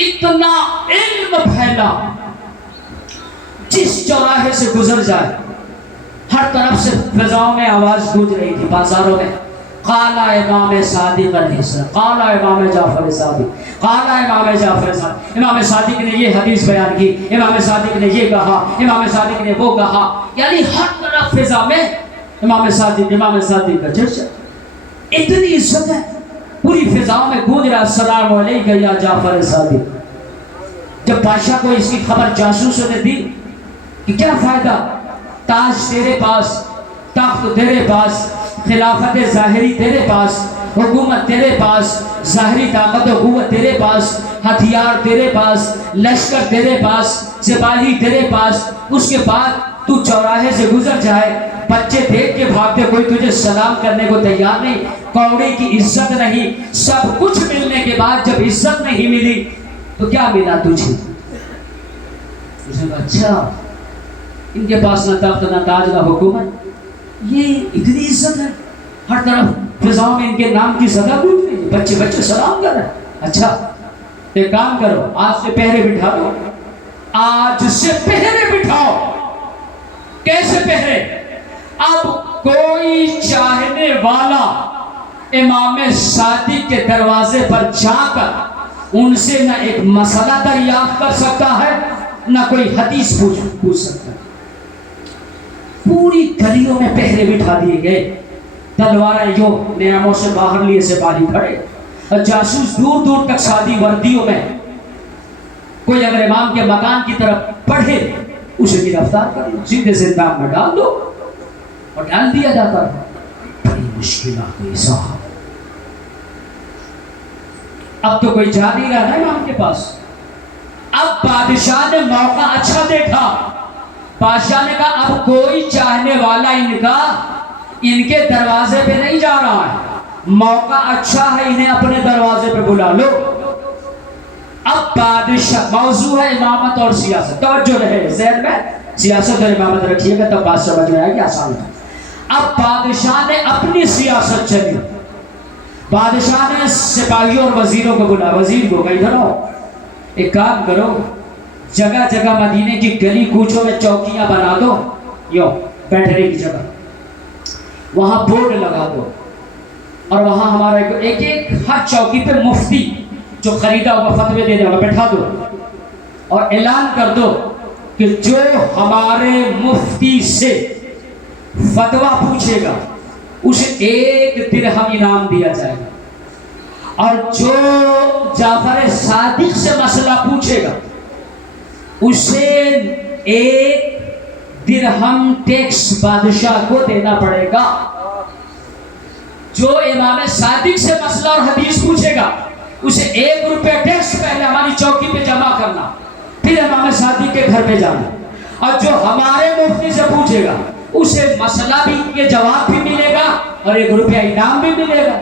اتنا علم پھیلا، جس چوراہے سے گزر جائے ہر طرف سے فضاؤں میں آواز گونج رہی تھی، بازاروں میں، قال امام صادق علیہ السلام، قال امام جعفر صادق، قال امام جعفر صادق، امام صادق نے یہ حدیث بیان کی، امام صادق نے یہ کہا، امام صادق نے وہ کہا، یعنی ہر طرف فضا میں امام صادق کا چرچا، اتنی عزت ہے، پوری فضاؤں میں گونج رہا، السلام علیکہ یا جعفر صادق۔ جب بادشاہ کو اس کی خبر جاسوسوں نے دی کہ کیا فائدہ، تاج تیرے پاس، تخت تیرے پاس، خلافت ظاہری تیرے پاس، حکومت تیرے پاس، ظاہری طاقت و قوت تیرے پاس، ہتھیار تیرے پاس، لشکر تیرے پاس، سپاہی تیرے پاس، اس کے بعد تو چوراہے سے گزر جائے، بچے دیکھ کے بھاگتے، کوئی تجھے سلام کرنے کو تیار نہیں، کوڑے کی عزت نہیں، سب کچھ ملنے کے بعد جب عزت نہیں ملی تو کیا ملا تجھے؟ اچھا، ان کے پاس نہ تخت نہ تاج نہ حکومت، یہ اتنی عزت ہے، ہر طرف فضاؤں میں ان کے نام کی صدا گونج رہی ہے، بچے بچے سلام کر رہے ہیں۔ اچھا ایک کام کرو، آج سے پہرے بٹھا دو، آج سے پہرے بٹھاؤ۔ کیسے پہرے؟ اب کوئی چاہنے والا امام صادق کے دروازے پر جا کر ان سے نہ ایک مسئلہ دریافت کر سکتا ہے، نہ کوئی حدیث پوچھ سکتا ہے۔ پوری گلیوں میں پہرے بٹھا دیے گئے، تلواریں جو نیاموں سے باہر لیے سپاہی کھڑے، اور جاسوس دور دور تک سادی وردیوں میں، کوئی اگر امام کے مکان کی طرف پڑھے اسے گرفتار کر لو، سیدھے زندان میں ڈال دو، اور ڈال دیا جاتا ہے۔ بڑی مشکلات ہوئی صاحب، اب تو کوئی جا نہیں رہا ہے امام کے پاس۔ اب بادشاہ نے موقع اچھا دیکھا، بادشاہ نے کہا اب کوئی چاہنے والا ان کے دروازے پہ نہیں جا رہا ہے، موقع اچھا ہے، انہیں اپنے دروازے پہ بلا لو۔ اب بادشاہ، موضوع ہے امامت اور سیاست، توجہ رہے ذہن میں، سیاست اور امامت رکھیے گا تب بات سمجھ میں آئے گی، آسان ہے۔ اب بادشاہ نے اپنی سیاست چلی، بادشاہ نے سپاہیوں اور وزیروں کو بلا، وزیر کو کہیں ادھر آؤ، ایک کام کرو، جگہ جگہ مدینے کی گلی کوچوں میں چوکیاں بنا دو، یوں بیٹھنے کی جگہ، وہاں بورڈ لگا دو اور وہاں ہمارا ایک ہر چوکی پہ مفتی جو خریدا ہوگا فتوے دے دے گا بیٹھا دو اور اعلان کر دو کہ جو ہمارے مفتی سے فتویٰ پوچھے گا اسے 1 درہم انعام دیا جائے گا، اور جو جعفر صادق سے مسئلہ پوچھے گا اسے 1 درہم ٹیکس بادشاہ کو دینا پڑے گا۔ جو امام صادق سے مسئلہ اور حدیث پوچھے گا اسے 1 روپے ٹیکس پہلے ہماری چوکی پہ جمع کرنا، پھر امام صادق کے گھر پہ جانا، اور جو ہمارے مفتی سے پوچھے گا اسے مسئلہ بھی کے جواب بھی ملے گا اور 1 روپیہ انعام بھی ملے گا۔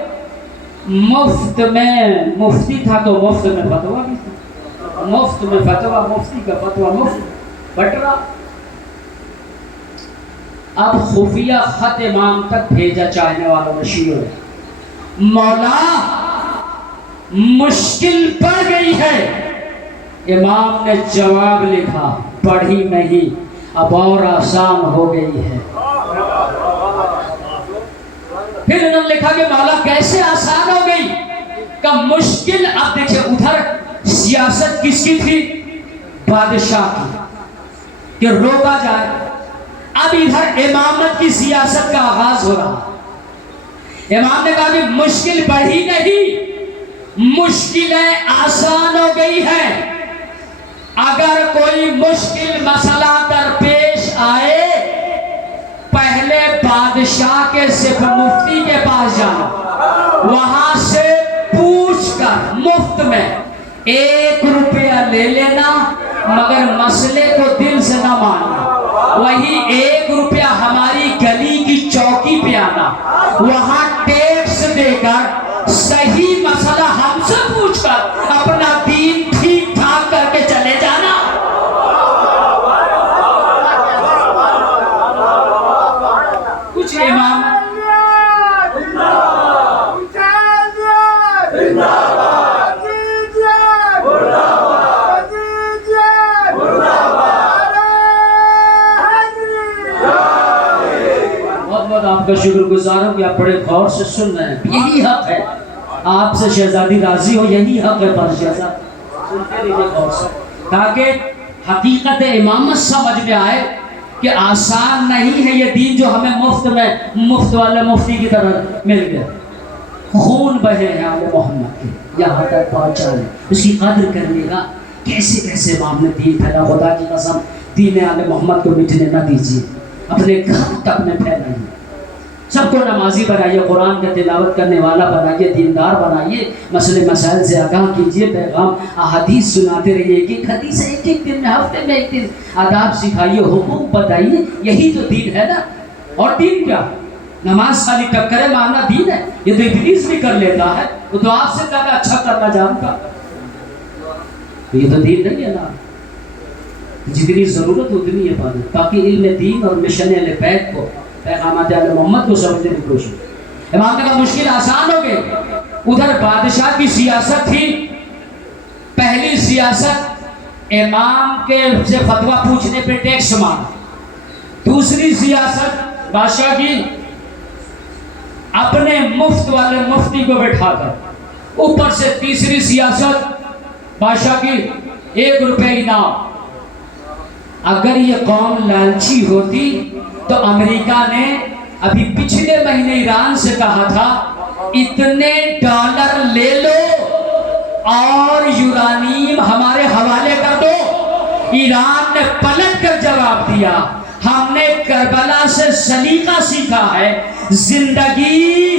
مفت میں مفتی تھا تو مفت میں فتویٰ بھی تھا، مفت میں فتویٰ، مفتی کا فتویٰ مفت بٹ رہا۔ اب خفیہ خط امام تک بھیجا چاہنے والا مشیر ہے، مولا مشکل پڑ گئی ہے۔ امام نے جواب لکھا، پڑھی نہیں، اب اور آسان ہو گئی ہے۔ پھر انہوں نے لکھا کہ مولا کیسے آسان ہو گئی؟ کہ مشکل، اب دیکھیں ادھر سیاست کس کی تھی؟ بادشاہ کی، کہ روکا جائے۔ اب ادھر امامت کی سیاست کا آغاز ہو رہا۔ امام نے کہا کہ مشکل بڑھی نہیں، مشکلیں آسان ہو گئی ہیں۔ اگر کوئی مشکل مسئلہ درپیش آئے پہلے بادشاہ کے صرف مفتی کے پاس جانا، وہاں سے پوچھ کر مفت میں 1 روپیہ لے لینا، مگر مسئلے کو دل سے نہ ماننا۔ وہی 1 روپیہ ہماری گلی کی چوکی پہ آنا، وہاں ٹیکس دے کر صحیح مسئلہ ہم سے پوچھ کر اپنا دین ٹھیک ٹھاک کر کے چلے جانا۔ کچھ امام آپ کا شکر گزار ہوں کہ آپ بڑے غور سے سن رہے ہیں۔ یہی حق ہے، آپ سے شہزادی راضی ہو، یہی حق ہے پر شہزاد، سنتے رہیے غور سے، تاکہ حقیقت امامت سمجھ میں آئے کہ آسان نہیں ہے یہ دین جو ہمیں مفت میں، مفت والے مفتی کی طرح مل گیا۔ خون بہے ہیں آل محمد کے، یہاں تک پہنچا ہے، اس کی قدر کرنے گا۔ کیسے کیسے امام نے دین پھیلا، خدا کی قسم دین آل محمد کو مٹنے نہ دیجیے، اپنے گھر تک میں پھیلائیے، سب کو نمازی بنائیے، قرآن کا تلاوت کرنے والا بنائیے، دیندار بنائیے، مسئلے مسائل سے آگاہ کیجیے، پیغام احادیث سناتے رہیے، ایک حدیث ایک دن میں، ہفتے میں 1 دن، آداب سکھائیے، حقوق بتائیے، یہی تو دین ہے نا۔ اور دین کیا؟ نماز خالی ٹکرے مارنا دین ہے؟ یہ تو ابلیس بھی کر لیتا ہے، وہ تو آپ سے زیادہ اچھا کرنا جانتا، یہ تو دین نہیں ہے نا۔ جتنی ضرورت اتنی ہے پانی، تاکہ علم دین اور مشن اہل بیت کو، پیغامات اہل محمد کو سمجھنے کی کوشش۔ امام نے کہا مشکل آسان ہو گئی۔ ادھر بادشاہ کی سیاست تھی، پہلی سیاست امام کے سے فتویٰ پوچھنے پہ ٹیکس مانگنا، دوسری سیاست بادشاہ کی اپنے مفت والے مفتی کو بٹھا کر، اوپر سے تیسری سیاست بادشاہ کی 1 روپے انعام۔ اگر یہ قوم لالچی ہوتی تو امریکہ نے ابھی پچھلے مہینے ایران سے کہا تھا اتنے ڈالر لے لو اور یورانیم ہمارے حوالے کر دو۔ ایران نے پلٹ کر جواب دیا، ہم نے کربلا سے سلیقہ سیکھا ہے، زندگی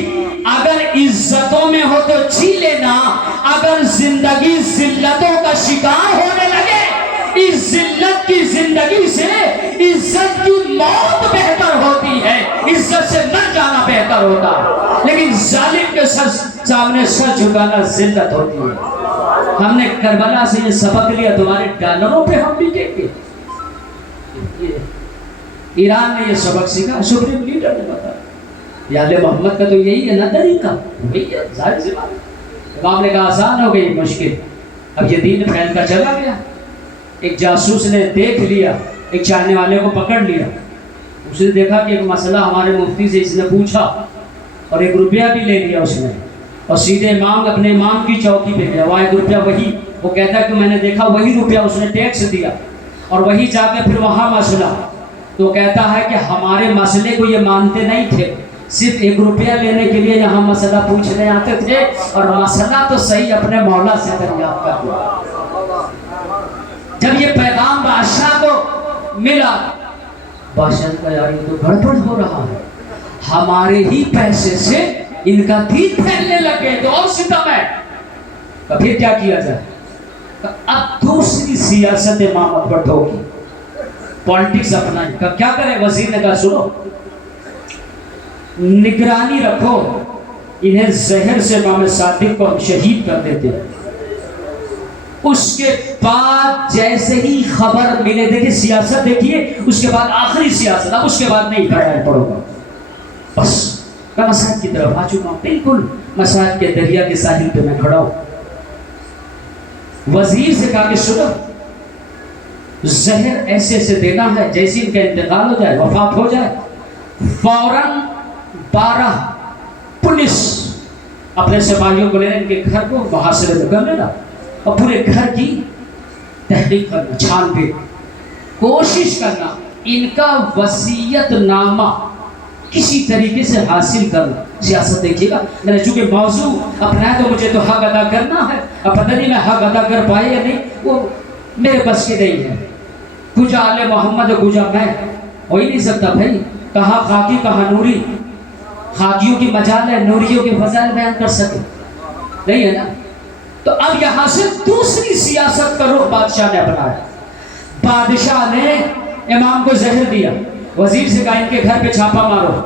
اگر عزتوں میں ہو تو جی لینا، اگر زندگی ذلتوں کا شکار ہونے لگے، اس ذلت کی زندگی سے عزت کی موت بہتر ہوتی ہے، عزت سے مر جانا بہتر ہوتا ہے، لیکن ظالم کے سامنے سر جھکانا ذلت ہوتی ہے۔ ہم نے کربلا سے یہ سبق لیا، تمہارے ڈالروں پہ ہم بھی دیکھیں۔ ایران نے یہ سبق سیکھا، سپریم لیڈر نے بتایا، یا علیہ محمد کا تو یہی ہے نا طریقہ، وہی ہے ظاہر سی بات۔ امام نے کہا آسان ہو گئی مشکل، اب یہ دین پھیل کر چلا گیا۔ ایک جاسوس نے دیکھ لیا، ایک چاہنے والے کو پکڑ لیا، اس نے دیکھا کہ ایک مسئلہ ہمارے مفتی سے اس نے پوچھا اور 1 روپیہ بھی لے لیا اس نے، اور سیدھے امام اپنے امام کی چوکی پہ گیا، وہاں 1 روپیہ وہی، وہ کہتا ہے کہ میں نے دیکھا وہی روپیہ اس نے ٹیکس دیا، اور وہی جا کے پھر وہاں مسئلہ، تو کہتا ہے کہ ہمارے مسئلے کو یہ مانتے نہیں تھے، صرف 1 روپیہ لینے کے لیے یہاں مسئلہ پوچھنے آتے تھے، اور مسئلہ تو صحیح اپنے مولا سے دریافت کر دیا۔ جب یہ پیغام بادشاہ کو ملا، بادشاہ نے کہا یار یہ تو گڑبڑ ہو رہا ہے، ہمارے ہی پیسے سے ان کا دین پھیلنے لگے تو اور ستم ہے، تو پھر کیا کیا جائے؟ اب دوسری سیاست امام اکبر ہوگی، پالیٹکس اپنائی۔ کیا کرے؟ وزیر نے کہا سنو، نگرانی رکھو، انہیں زہر سے امام صادق کو ہم شہید کر دیتے ہیں، اس کے بعد جیسے ہی خبر ملے، دیکھیں سیاست دیکھیے، اس کے بعد آخری سیاست، اب اس کے بعد نہیں پڑھو گا، بس میں مساجد کی طرف آ چکا ہوں، بالکل مساجد کے دریا کے ساحل پہ میں کھڑا ہوں۔ وزیر سے کہا کہ سنو، زہر ایسے ایسے دینا ہے، جیسے ان کا انتقال ہو جائے، وفات ہو جائے، فوراً 12 پولیس اپنے سپاہیوں کو لینا، ان کے گھر کو محاصرے میں کر لینا، اور پورے گھر کی تحقیق کرنا، چھان بین کوشش کرنا، ان کا وصیت نامہ کسی طریقے سے حاصل کرنا۔ سیاست دیکھیے گا، میں نے چونکہ موضوع اپنا ہے تو مجھے تو حق ادا کرنا ہے، اب پتہ نہیں میں حق ادا کر پائے یا نہیں، وہ میرے بس کے نہیں ہے، کچھ آل محمد کچھ میں ہو ہی نہیں سکتا بھائی، کہاں خاکی کہاں نوری، خاکیوں کی مجال ہے، نوریوں کے فضائل بیان کر سکے نہیں ہے نا۔ تو اب یہاں سے دوسری سیاست کا رخ بادشاہ نے اپنایا، بادشاہ نے امام کو زہر دیا، وزیر سے کہا ان کے گھر پہ چھاپا مارو۔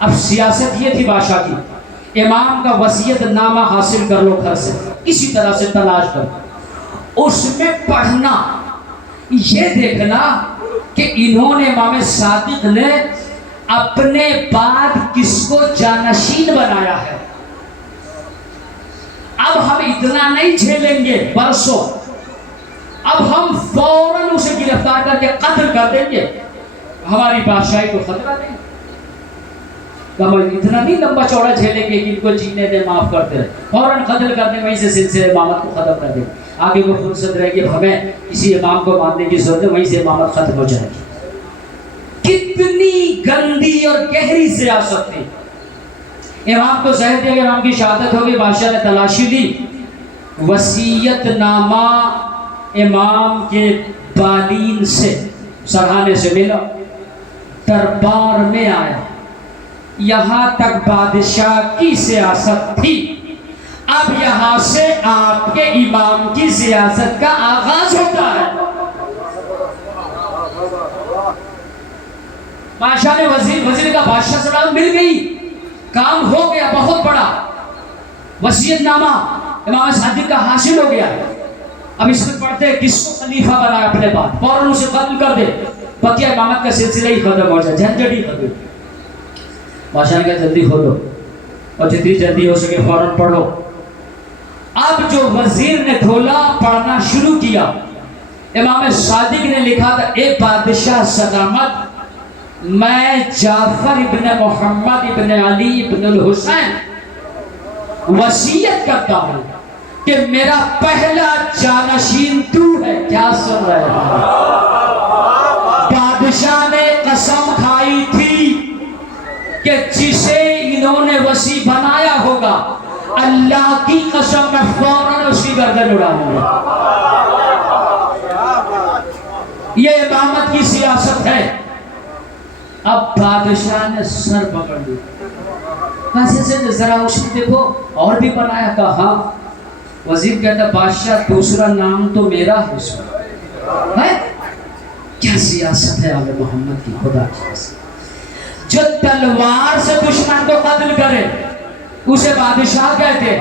اب سیاست یہ تھی بادشاہ کی، امام کا وصیت نامہ حاصل کر لو گھر سے، کسی طرح سے تلاش کر، اس میں پڑھنا، یہ دیکھنا کہ انہوں نے امام صادق نے اپنے بعد کس کو جانشین بنایا ہے۔ اب ہم اتنا نہیں جھیلیں گے برسوں، اب ہم فوراً اسے گرفتار کر کے قتل کر دیں گے، ہماری بادشاہی کو خطرہ نہیں، ہم اتنا نہیں لمبا چوڑا جھیلیں گے کہ ان کو جینے دیں، معاف کرتے رہے، فوراً قتل کر دیں، وہیں سے سلسلے امامت کو ختم کر دیں، آگے وہ فرصت رہے گی ہمیں کسی امام کو ماننے کی ضرورت ہے، وہیں سے امامت ختم ہو جائے گی۔ کتنی گندی اور گہری سیاست تھی۔ امام کو زہر دیا گیا، امام کی شہادت ہوگی، بادشاہ نے تلاشی لی، وصیت نامہ امام کے بالین سے سرحانے سے ملا، دربار میں آیا، یہاں تک بادشاہ کی سیاست تھی، اب یہاں سے آپ کے امام کی سیاست کا آغاز ہوتا ہے۔ بادشاہ نے وزیر کا بادشاہ سے مل گئی، کام ہو گیا بہت بڑا، وصیت نامہ امام صادق کا حاصل ہو گیا، اب اس میں پڑھتے کس کو خلیفہ بنایا اپنے بعد، فوراً اسے قتل کر دے، بقیہ امامت کا سلسلہ ہی ختم ہو جائے، جھنجھٹ ہی ختم۔ بادشاہ نے کہا جلدی کھولو، اور جتنی جلدی ہو سکے فوراً پڑھو۔ اب جو وزیر نے کھولا، پڑھنا شروع کیا، امام صادق نے لکھا تھا، اے بادشاہ سلامت، میں جعفر ابن محمد ابن علی ابن الحسین وصیت کرتا ہوں کہ میرا پہلا جانشین تو ہے۔ کیا سن رہے ہیں؟ بادشاہ نے قسم کھائی تھی کہ جسے انہوں نے وصی بنایا ہوگا، اللہ کی قسم میں فوراً اس کی گردن اڑا دوں گا۔ یہ امامت کی سیاست ہے۔ اب بادشاہ نے سر پکڑ لیا، کیسے سے ذرا اس کو دیکھو، اور بھی بنایا؟ کہا ہاں۔ وزیر کہتا بادشاہ دوسرا نام تو میرا ہے اس میں، کیا سیاست ہے آل محمد کی، خدا کی سیاست۔ جو تلوار سے دشمن کو قتل کرے اسے بادشاہ کہتے،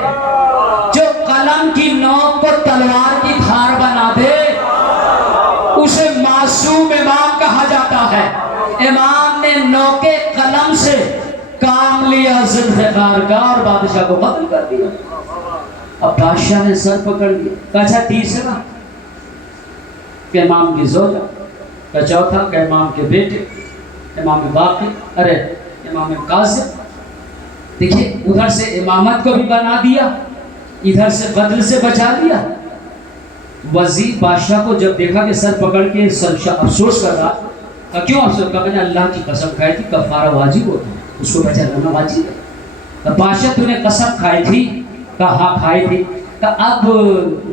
جو قلم کی نوک کو تلوار کی دھار بنا دے اسے معصوم امام کہا جاتا ہے۔ امام نے نوکے قلم سے کام لیا ذوالفقار کا اور بادشاہ کو قتل کر دیا۔ اب بادشاہ نے سر پکڑ لیا، اچھا تیسرا کہ امام کی زوجہ، کا چوتھا کہ امام کے بیٹے، امام باقر، ارے امام کاظم، دیکھیے ادھر سے امامت کو بھی بنا دیا، ادھر سے قتل سے بچا دیا۔ وزیر بادشاہ کو جب دیکھا کہ سر پکڑ کے افسوس کر رہا، کہا کیوں افسوس؟ کہا میں نے اللہ کی قسم کھائی تھی کفارہ واجب ہوتا ہے، اس کو بچانا واجب ہے۔ بادشاہ تو نے قسم کھائی تھی؟ کہا ہاں کھائی تھی۔ کہا اب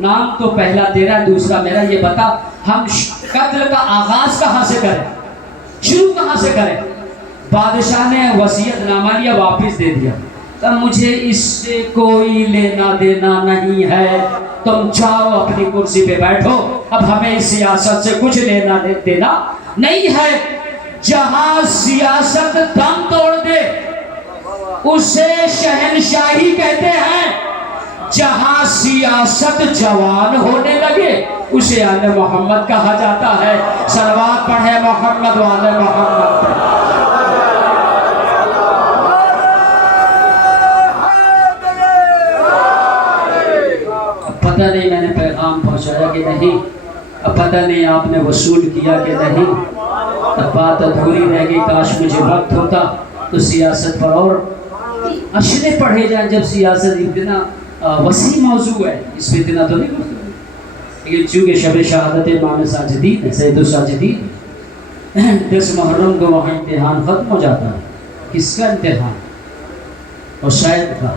نام تو پہلا تیرا دوسرا میرا، یہ بتا ہم قتل کا آغاز کہاں سے کریں، شروع کہاں سے کریں؟ بادشاہ نے وصیت نامہ لیا، واپس دے دیا۔ کہا مجھے اس سے کوئی لینا دینا نہیں ہے، تم جاؤ اپنی کرسی پہ بیٹھو، اب ہمیں اس سیاست سے کچھ لینا دینا نہیں ہے۔ جہاں سیاست دم توڑ دے اسے شہنشاہی کہتے ہیں، جہاں سیاست جوان ہونے لگے اسے آل محمد کہا جاتا ہے۔ صلوات پڑھے محمد و آل محمد پہ۔ پتہ نہیں میں نے پیغام پہنچایا کہ نہیں، اب پتہ نہیں آپ نے وصول کیا کہ نہیں، اب بات ادھوری رہ گئی۔ کاش مجھے وقت ہوتا تو سیاست پر اور اشرے پڑھے جائیں، جب سیاست اتنا وسیع موضوع ہے، اس میں اتنا تو نہیں کرتے، لیکن چونکہ شب شہادت امام ساجدین ہے، سید الساجدین، 10 محرم کو وہاں امتحان ختم ہو جاتا ہے۔ کس کا امتحان؟ حسین کا۔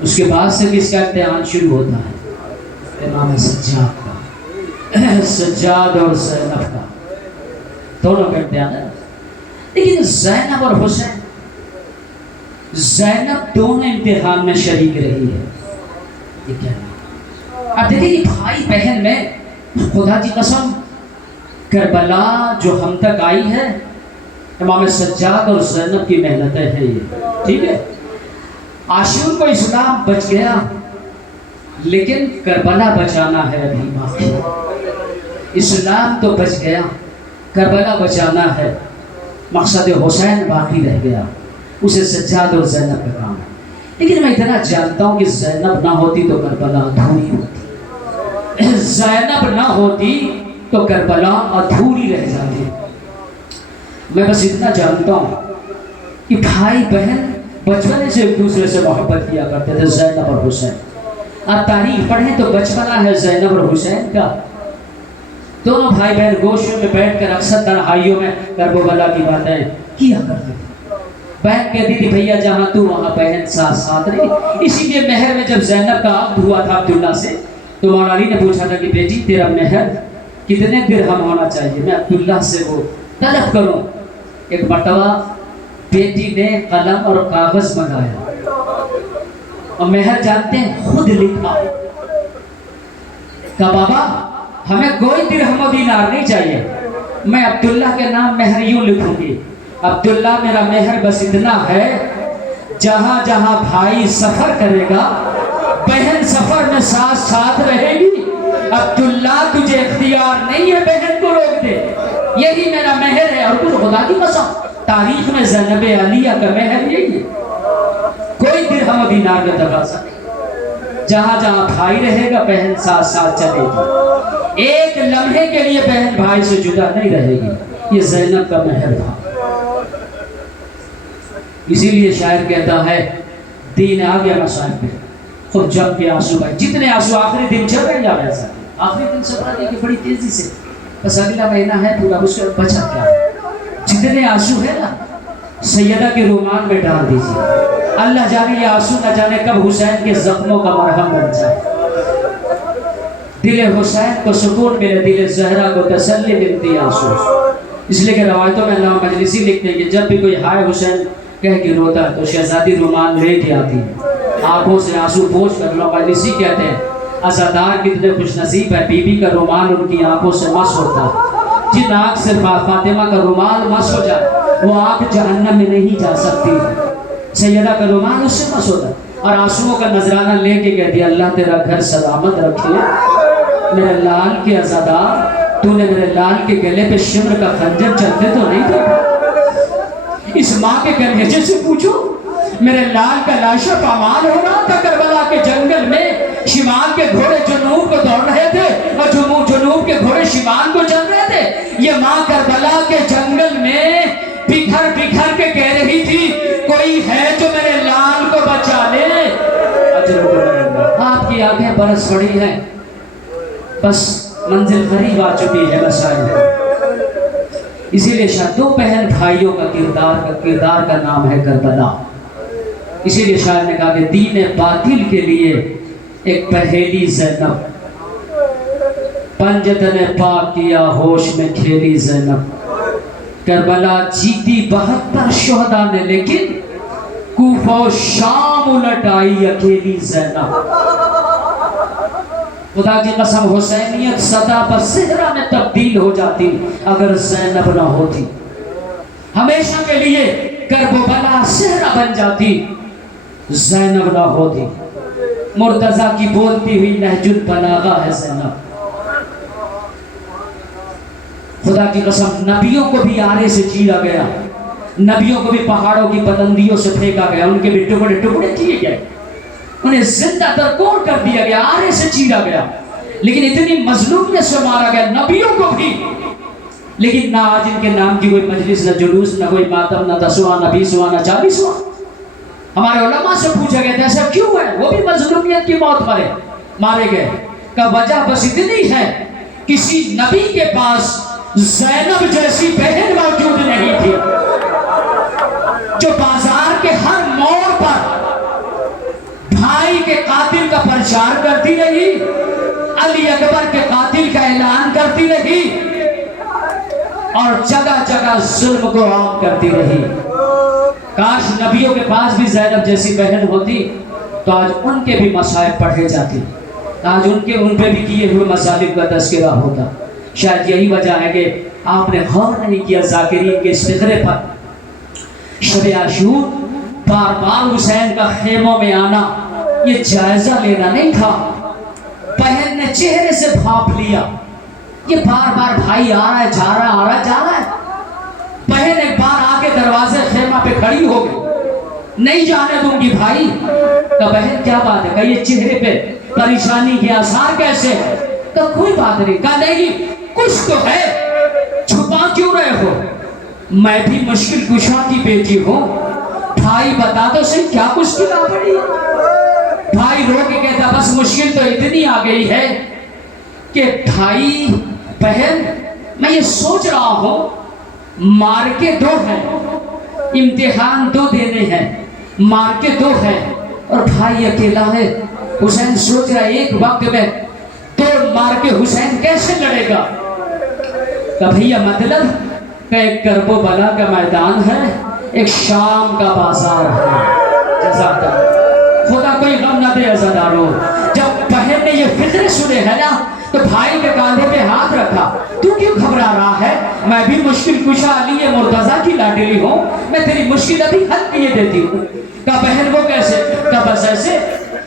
اس کے بعد سے کس کا امتحان شروع ہوتا ہے؟ امام سجاد کا، سجاد اور زینب کا، دونوں کا امتحان ہے۔ لیکن زینب اور حسین، زینب دونوں امتحان میں شریک رہی ہے، یہ کیا ہے؟ اب دیکھیں یہ بھائی بہن میں خدا کی قسم، کربلا جو ہم تک آئی ہے امام سجاد اور زینب کی محنتیں ہیں یہ، ٹھیک ہے؟ عاشور کو اسلام بچ گیا، لیکن کربلا بچانا ہے ابھی باقی۔ اسلام تو بچ گیا، کربلا بچانا ہے، مقصد حسین باقی رہ گیا، اسے سجاد اور زینب کا کام ہے۔ لیکن میں اتنا جانتا ہوں کہ زینب نہ ہوتی تو کربلا ادھوری ہوتی، زینب نہ ہوتی تو کربلا ادھوری رہ جاتی۔ میں بس اتنا جانتا ہوں کہ بھائی بہن بچپنے سے ایک دوسرے سے محبت کیا کرتے تھے، زینب اور حسین۔ آپ تاریخ پڑھیں تو بچپنا ہے زینب اور حسین کا، دونوں بھائی بہن گوشوں میں بیٹھ کر اکثر تنہائیوں میں کرب و بلا کی باتیں کیا کرتے تھے۔ بہن کہتی تھی بھیا جہاں تو وہاں بہن ساتھ ساتھ رہی۔ اسی لیے مہر میں جب زینب کا عقد ہوا تھا عبداللہ سے، تو مولا علی نے پوچھا تھا کہ بیٹی تیرا مہر کتنے درہم ہونا چاہیے، میں عبداللہ سے وہ طلب کروں۔ ایک مرتبہ بیٹی نے قلم اور کاغذ منگایا اور مہر جانتے ہیں خود لکھا، کہا بابا ہمیں کوئی درہم و دینار نہیں چاہیے، میں عبداللہ کے نام مہر یوں لکھوں گی، عبداللہ میرا مہر بس اتنا ہے، جہاں جہاں بھائی سفر کرے گا بہن سفر میں ساتھ ساتھ رہے گی، عبداللہ تجھے اختیار نہیں ہے بہن کو روک دے، یہی میرا مہر ہے۔ اور کچھ خدا کی قسم تاریخ میں زینب علیہ کا مہر یہی ہے، کوئی درہم و دینار کا تقاضا نہیں، جہاں جہاں بھائی رہے گا بہن ساتھ ساتھ چلے گی، ایک لمحے کے لیے بہن بھائی سے جدا نہیں رہے گی، یہ زینب کا مہر تھا۔ اسی لیے شاعر کہتا ہے دین آ گیا مسائل پہ خود جب کے آنسو بھائی، جتنے آنسو آخری دن چل رہے ہیں یا ویسا آخری دن سے پڑھا کہ بڑی تیزی سے بس اگلا مہینہ ہے پورا، اس کا بچا کیا، جتنے آنسو ہے نا سیدہ کے رومان میں ڈال دیجیے، اللہ جانے یہ آنسو نہ جانے کب حسین کے زخموں کا مرہم بن جائے، دل حسین کو سکون ملے، دل زہرا کو تسلی ملتی آنسو۔ اس لیے کہ روایتوں میں علامہ مجلسی لکھتے ہیں کہ جب بھی کوئی ہائے حسین کہہ کے روتا ہے تو شہزادی رومان لے کے آتی ہے، آنکھوں سے آنسو پوچھ کر۔ علامہ مجلسی کہتے ہیں عزادار کتنے خوش نصیب ہے، بی بی کا رومان ان کی آنکھوں سے مس ہوتا ہے، جن آنکھ سے فاطمہ کا رومان مس ہو جائے وہ آنکھ جہنم میں نہیں جا سکتی، سیدہ کا رومان اس سے مس ہوتا ہے۔ اور آنسوؤں کا نذرانہ لے کے کہتی ہے اللہ تیرا گھر سلامت رکھے میرے لال کے عزادار، تو نے میرے لال کے گلے پہ شمر کا خنجر چلتے تو نہیں تھے؟ اس ماں کے گلہجے سے پوچھو، میرے لال کا لاشا پامال ہو رہا تھا کربلا کے جنگل میں، شمال کے گھوڑے جنوب کو دوڑ رہے تھے اور جنوب کے گھوڑے شمال کو چل رہے تھے، یہ ماں کربلا کے جنگل میں بکھر بکھر کے کہہ رہی تھی کوئی ہے جو میرے لال کو بچا لے. آپ کی آنکھیں برس پڑی ہیں, بس منزل قریب آ چکی ہے مسائل. اسی لیے شاید دو بہن بھائیوں کا کردار کا نام ہے کربلا. اسی لیے شاید نے کہا کہ دین باطل کے لیے ایک پہیلی زینب, پنجتن پاک کیا ہوش میں کھیلی زینب. کربلا جیتی 72 شہداء نے, لیکن کوفہ و شام الٹ آئی اکیلی زینب. خدا کی قسم حسینیت صدا پر صحرا میں تبدیل ہو جاتی اگر زینب نہ ہوتی. ہمیشہ کے لیے کرب و بلا صحرا بن جاتی زینب نہ ہوتی. مرتضیٰ کی بولتی ہوئی نہج البلاغہ ہے زینب. خدا کی قسم نبیوں کو بھی آرے سے چیرا گیا, نبیوں کو بھی پہاڑوں کی بلندیوں سے پھینکا گیا, ان کے بھی ٹکڑے ٹکڑے کیے گئے, انہیں زندہ درکور کر دیا گیا, آرے سے چیرا گیا, لیکن اتنی مظلومیت سے مارا گیا نبیوں کو بھی. لیکن نہ آج ان کے نام کی کوئی مجلس, نہ جلوس, نہ کوئی ماتم, نہ 10واں, نہ 20واں, نہ 40واں. ہمارے علماء سے پوچھا گیا تھا ایسا کیوں ہے, وہ بھی مظلومیت کی موت مارے گئے. کا وجہ بس اتنی ہے, کسی نبی کے پاس زینب جیسی بہن موجود نہیں تھی جو بازار کے ہر موڑ پر بھائی کے قاتل کا پرچار کرتی رہی, علی اکبر کے قاتل کا اعلان کرتی رہی, اور جگہ جگہ ظلم کو عام کرتی رہی. کاش نبیوں کے پاس بھی زینب جیسی بہن ہوتی تو آج ان کے بھی مصائب پڑھے جاتے, آج ان پہ بھی کیے ہوئے مصائب کا تذکرہ ہوتا. شاید یہی وجہ ہے کہ آپ نے غور نہیں کیا ذاکرین کے اس فقرے پر. شب عاشور بار بار حسین کا خیموں میں آنا یہ جائزہ لینا نہیں تھا. بہن نے چہرے سے بھانپ لیا, یہ بار بار بھائی آ رہا ہے جا رہا ہے, آ رہا ہے جا رہا ہے. بہن ایک بار آ کے دروازے خیمہ پہ کھڑی ہو گئی, نہیں جانے دوں گی بھائی. کہ بہن کیا بات ہے, کہ یہ چہرے پہ پریشانی کے آثار کیسے ہے؟ کہ کوئی بات نہیں. کہا نہیں کچھ تو ہے, چھپا کیوں رہے ہو, میں بھی مشکل کشا کی بیٹی ہوں, بھائی بتا دو صحیح کیا مشکل آ پڑی. بھائی رو کے کہتا بس مشکل تو اتنی آ گئی ہے کہ بھائی بہن میں یہ سوچ رہا ہوں مارکے 2 ہیں, امتحان 2 دینے ہیں, مارکے 2 ہیں اور بھائی اکیلا ہے. حسین سوچ رہا ہے ایک وقت میں 2 مارکے حسین کیسے لڑے گا. کہ بھیا مطلب کہ ایک کرب و بلا کا میدان ہے, ایک شام کا بازار ہے. جزاک اللہ, خدا کوئی غم نہ دے عزادارو. جب بہن نے یہ فکر سنے ہے نا تو بھائی کے کاندھے پہ ہاتھ رکھا, تو کیوں گھبرا رہا ہے, میں بھی مشکل کشا علی مرتضیٰ کی لاڈلی ہوں, میں تیری مشکل ابھی حل کیے دیتی ہوں. کہ بہن وہ کیسے, کہ بس ایسے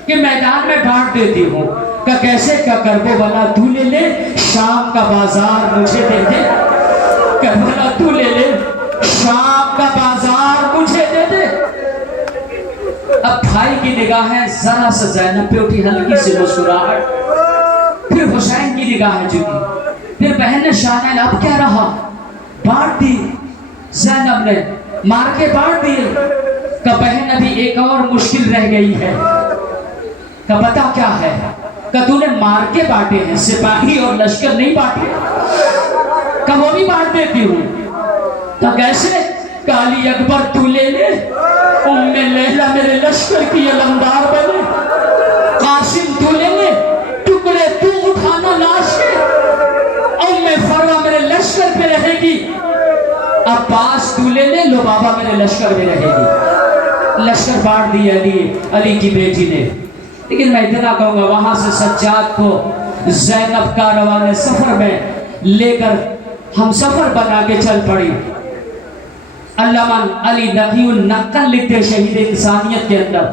کہ میدان میں بانٹ دیتی ہوں. کہ کیسے, کہ کرب و بلا تو لے لے, شام کا بازار مجھے دے دے. کربلا تو لے لے, شام کا بازار مجھے دے دے. اب بھائی کی نگاہیں ذرا سے زینب پہ اٹھی, ہلکی سی مسکراہٹ, پھر حسین کی نگاہیں جھکی, پھر بہن نے شاہد اب کیا رہا, بانٹ دی زینب نے, مار کے بانٹ دیے. کہ بہن ابھی ایک اور مشکل رہ گئی ہے. کہ بتا کیا ہے, کہ تو نے مار کے بانٹے ہیں, سپاہی اور لشکر نہیں بانٹے. کہ وہ بھی بانٹ دیتی ہوں. کہ کیسے, کہ علی اکبر تو لے لے, ام لیلہ میرے لشکر کی علمدار بنے, قاسم تو لے لے, ٹکڑے تو اٹھانا لاش کے, ام فروہ میرے لشکر پہ رہے گی, عباس تو لے لے, لبابہ میرے لشکر پہ رہے گی. لشکر بانٹ دی علی کی بیٹی نے. لیکن میں اتنا کہوں گا وہاں سے سجاد کو زینب کاروان سفر میں لے کر ہم سفر بنا کے چل پڑی. علامہ علی نقی النقل لکھتے شہید انسانیت کے اندر,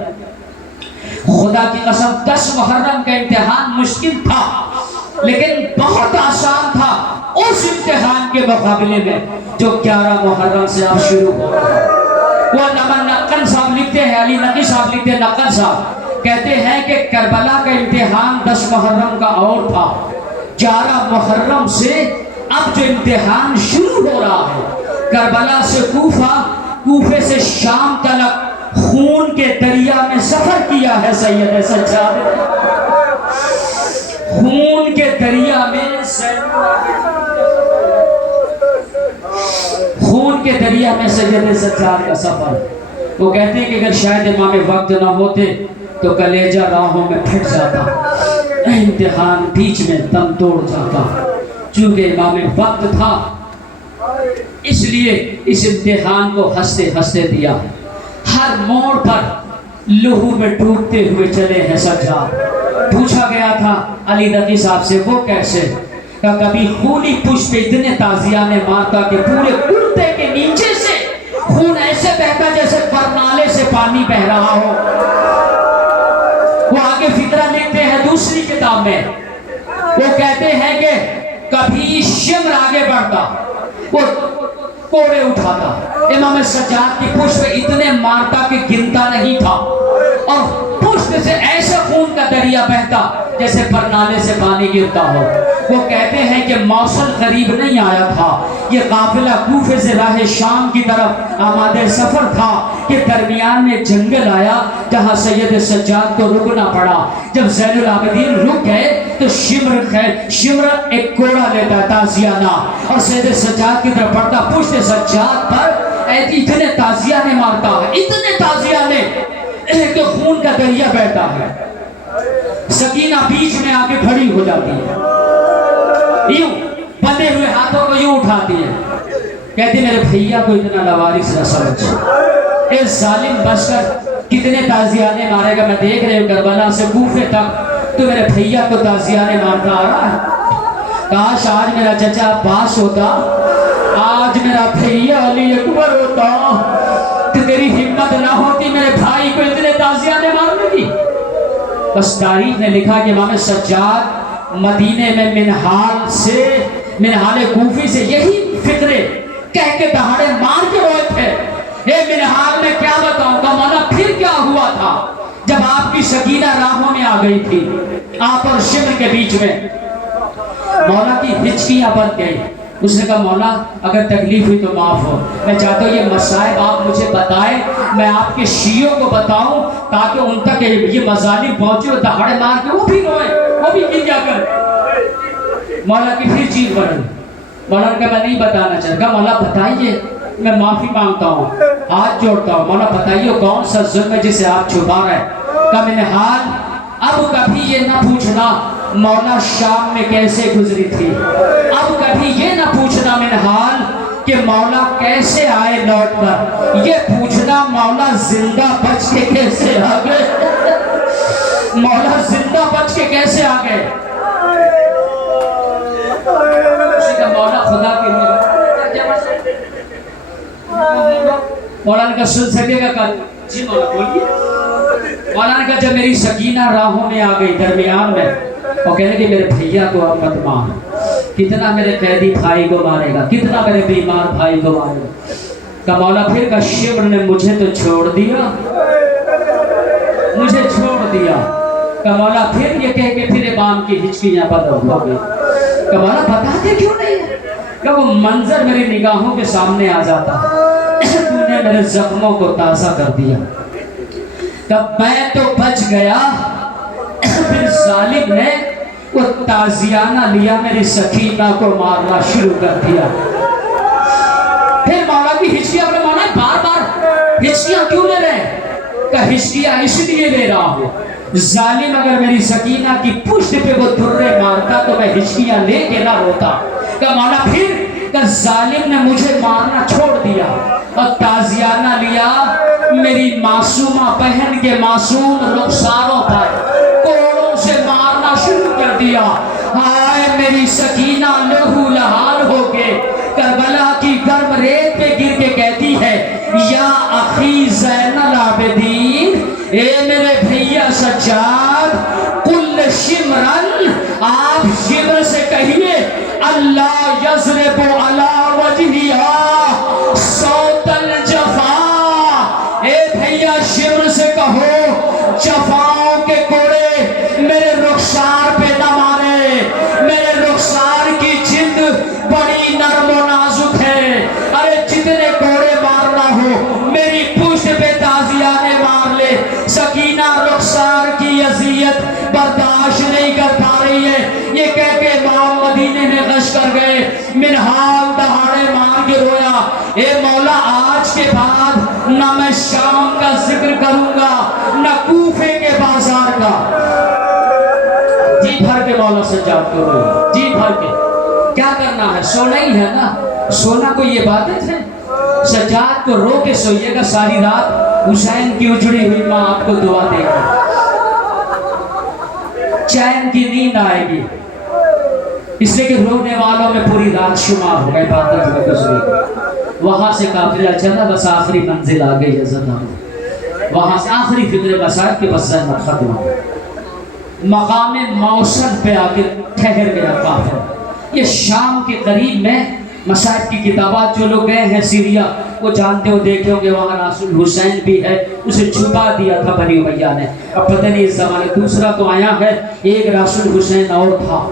خدا کی قسم 10 محرم کا امتحان مشکل تھا لیکن بہت آسان تھا اس امتحان کے مقابلے میں جو 11 محرم سے اب شروع ہو رہا ہے. وہ علامہ نقل صاحب لکھتے ہیں, علی نقی صاحب لکھتے ہیں, نقل صاحب کہتے ہیں کہ کربلا کا امتحان 10 محرم کا اور تھا, 11 محرم سے اب جو امتحان شروع ہو رہا ہے، کربلا سے کوفہ، کوفے سے شام تلک خون کے دریا میں سفر کیا ہے سید سجاد نے، خون کے دریا میں خون کے دریا میں سید سجاد کا سفر۔ وہ کہتے ہیں کہ اگر شاید امام وقت نہ ہوتے تو کلیجہ راہوں میں پھٹ جاتا، امتحان بیچ میں دم توڑ جاتا، چونکہ امام وقت تھا اس لیے اس امتحان کو ہنستے ہنستے دیا۔ ہر موڑ پر لہو میں ڈوبتے ہوئے چلے ہیں سجاد۔ پوچھا گیا تھا علی نقی صاحب سے وہ کیسے؟ کہ کبھی خونی پشت پہ اتنے تازیانے مارتا کہ پورے کرتے کے نیچے سے خون ایسے بہتا جیسے برنالے سے پانی بہ رہا ہو۔ وہ آگے فقرہ لکھتے ہیں دوسری کتاب میں، وہ کہتے ہیں کہ کبھی شمر آگے بڑھتا، وہ کوڑے اٹھاتا، امام سجاد کی پشت پہ اتنے مارتا کہ گنتا نہیں تھا، اور پشت سے ایسا خون کا دریا بہتا جیسے پرنالے سے پانی گرتا ہو۔ وہ کہتے ہیں کہ موصل قریب نہیں آیا تھا، یہ قافلہ کوفے سے راہ شام کی طرف آمادہ سفر تھا کہ درمیان میں جنگل آیا جہاں سید سجاد کو رکنا پڑا۔ جب زین العابدین رک گئے تو شمر ایک کوڑا لیتا تازیانہ اور سید سجاد کی طرف بڑھتا، پشت سجاد پر اتنے تازیانے مارتا ہے، اتنے تازیانے کہ خون کا دریا بہتا ہے۔ سکینہ بیچ میں آ کے کھڑی ہو جاتی ہے، یوں بندے ہوئے ہاتھوں کو یوں اٹھاتی ہے، کہتی میرے بھیا کو اتنا لوارث نہ سمجھ، اس ظالم بشر کتنے تازیانے مارے گا، میں دیکھ رہے ہوں کربلا سے کوفے تک تو میرے بھیا کو تازیانے مارتا آ رہا ہے۔ کاش آج میرا چچا عباس ہوتا، آج میرا بھیا علی اکبر ہوتا تو تیری ہمت نہ ہوتی میرے بھائی کو اتنے تازیانے مارنے کی۔ بس تاریخ نے لکھا کہ امام سجاد مدینے میں منہال کوفی سے یہی فکرے کہہ کے دہاڑے مار کے روئے تھے۔ اے منہال میں کیا بتاؤں گا مولا پھر کیا ہوا تھا جب آپ کی سکینہ راہوں میں آ گئی تھی، آپ اور شمر کے بیچ میں مولا کی ہچکیاں بن گئی۔ اس نے کہا مولا اگر تکلیف ہوئی تو معاف ہو، میں چاہتا ہوں یہ مسائب آپ مجھے بتائیں، میں آپ کے شیعوں کو بتاؤں تاکہ ان تک یہ مظالم پہنچے اور دہاڑے مار کے وہ بھی روئیں، وہ بھی گر جا کر۔ مولا کی پھر چیز بڑھ گئی، مولا نے کہا میں نہیں بتانا چاہتا، مولا بتائیے میں معافی مانگتا ہوں، ہاتھ جوڑتا ہوں، مولا بتائیے کون سا ظلم ہے جسے آپ چھپا رہے ہیں؟ کہا میں نے حال اب کبھی یہ نہ پوچھنا مولا شام میں کیسے گزری تھی، اب کبھی یہ نہ پوچھنا منحال کہ مولا کیسے آئے لوٹ کر، یہ پوچھنا مولا زندہ بچ کے کیسے آ گئے، مولا زندہ بچ کے کیسے آ گئے۔ اسی کا مولا خدا کے لیے مولا نے کہا سن سکے گا کل؟ جی مولا بولیے۔ مولا نے کہا جب میری سکینہ راہوں میں آ گئی درمیان میں، وہ کہنے کہ میرے بھیا کو اب مت مار، کتنا میرے قیدی بھائی کو مارے گا، کتنا میرے بیمار بھائی کو مارے گا۔ کہ مولا پھر کہ شمر نے مجھے تو چھوڑ دیا، مجھے چھوڑ دیا۔ کہ مولا پھر یہ کہہ کے پھر امام کی ہچکیاں بدل ہو گئی۔ کہ مولا بتاتے کیوں نہیں ہے؟ کہ وہ منظر میری نگاہوں کے سامنے آ جاتا، تو نے میرے زخموں کو تازہ کر دیا۔ تب میں تو بچ گیا، پھر ظالم نے وہ تازیانہ لیا میری سکینہ کو مارنا شروع کر دیا۔ پھر مولا کی ہچکیاں پر مولا بار بار ہچکیاں کیوں لے رہے ہیں؟ کہ ہچکیاں اس لیے لے رہا ہوں، ظالم اگر میری سکینہ کی پشت پہ وہ دھرے مارتا تو میں ہچکیاں لے کے نہ روتا۔ کہ مولا پھر کہ ظالم نے مجھے مارنا چھوڑ دیا اور تازیانہ لیا میری معصومہ بہن کے معصوم رخساروں پر کوڑوں سے مارنا شروع کر دیا۔ ہائے میری سکینہ لہو لہار ہو کے کربلا کی گرم ریت پہ گر کے کہتی ہے یا اخی زین العابدین، اے میرے بھیا سجاد، کل شمرن، آپ شمر سے کہیے اللہ یضرب علی وجہہا صوت الجفا، اے بھیا شمر سے کہو جفاؤں کے کوڑے میرے رخسار پہ نہ مارے، میرے رخسار کی جلد بڑی اے مولا آج کے بعد نہ میں شام کا ذکر کروں گا نہ کوفے کے بازار کا. جی بھر کے مولا سجاد کو روئے، جی بھر کے. کیا کرنا ہے؟ سونا ہی ہے نا. سونا کوئی عبادت ہے؟ سجاد کو رو کے سوئیے گا ساری رات، حسین کی اجڑی ہوئی ماں آپ کو دعا دے گی، چین کی نیند آئے گی، اس لیے کہ رونے والوں میں پوری رات شمار ہو گئے عبادت میں گزری. وہاں سے قافلہ چلا، بس آخری منزل آ گئی زدہ. وہاں سے آخری فکر مسائل کے بس زحمت ختم ہو. مقام موصل پہ آ کے ٹھہر گیا قافلہ. یہ شام کے قریب میں مصائب کی کتابات جو لوگ گئے ہیں سیریا وہ جانتے ہو، دیکھے ہوں گے وہاں رسول حسین بھی ہے، اسے چھپا دیا تھا بنی امیہ نے. اب پتہ نہیں اس زمانے دوسرا تو آیا ہے. ایک رسول حسین اور تھا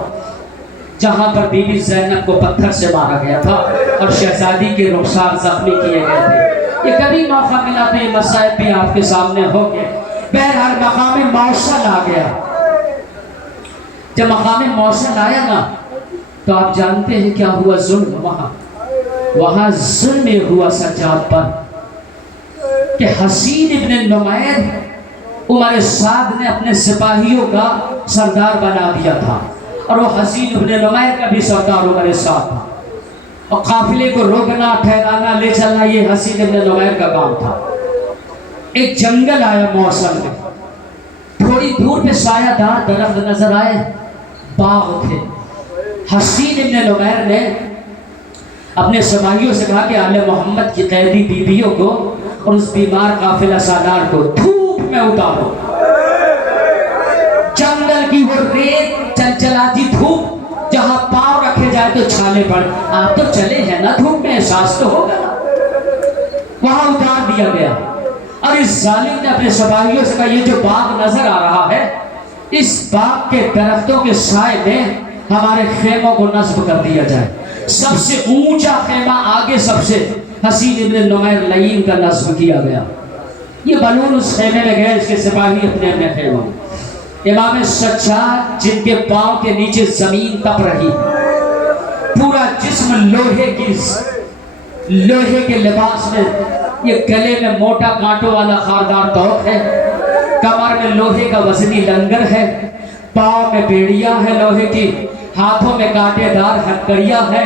جہاں پر بی بی زینب کو پتھر سے مارا گیا تھا اور شہزادی کے رخسار زخمی کیے گئے تھے. یہ کبھی موقع ملا تو یہ مصائب بھی آپ کے سامنے ہوں گے. بہرحال مقام موصل آ گیا. جب مقام موصل آیا نا تو آپ جانتے ہیں کیا ہوا؟ ظلم. وہاں ظلم ہوا سجاد پر کہ حسین ابن نمیر عمر سعد نے اپنے سپاہیوں کا سردار بنا دیا تھا اور وہ حسین ابن نمیر کا بھی سردار عمر سعد تھا. اور قافلے کو روکنا ٹھہرانا لے چلنا یہ حسین ابن نمیر کا کام تھا. ایک جنگل آیا موصل میں، تھوڑی دور پہ سایہ دار درخت نظر آئے، باغ تھے. حسین ابن نمیر نے اپنے سپاہیوں سے کہا کہ آل محمد کی قیدی بیویوں کو اور اس بیمار قافلہ سالار کو دھوپ میں اتارو. جنگل کی وہ ریت چلچلاتی دھوپ جہاں پاؤں رکھے جائے تو چھالے پڑ. آپ تو چلے ہیں نا دھوپ میں، احساس تو ہوگا. وہاں اتار دیا گیا اور اس ظالم نے اپنے سپاہیوں سے کہا یہ جو باغ نظر آ رہا ہے اس باغ کے درختوں کے سائے میں ہمارے خیموں کو نصب کر دیا جائے. سب سے اونچا خیمہ آگے سب سے حسین ابن نمیر لعین کا نصب کیا گیا. یہ بلون اس خیمے میں گئے، اس کے سپاہی اپنے اپنے خیموں. امام سجاد جن کے پاؤں کے نیچے زمین تپ رہی، پورا جسم لوہے کے لباس میں، یہ گلے میں موٹا کانٹوں والا خاردار توق ہے، کمر میں لوہے کا وزنی لنگر ہے، پاؤں میں بیڑیاں ہے لوہے کی، ہاتھوں میں کانٹے دار ہتکڑیاں ہے.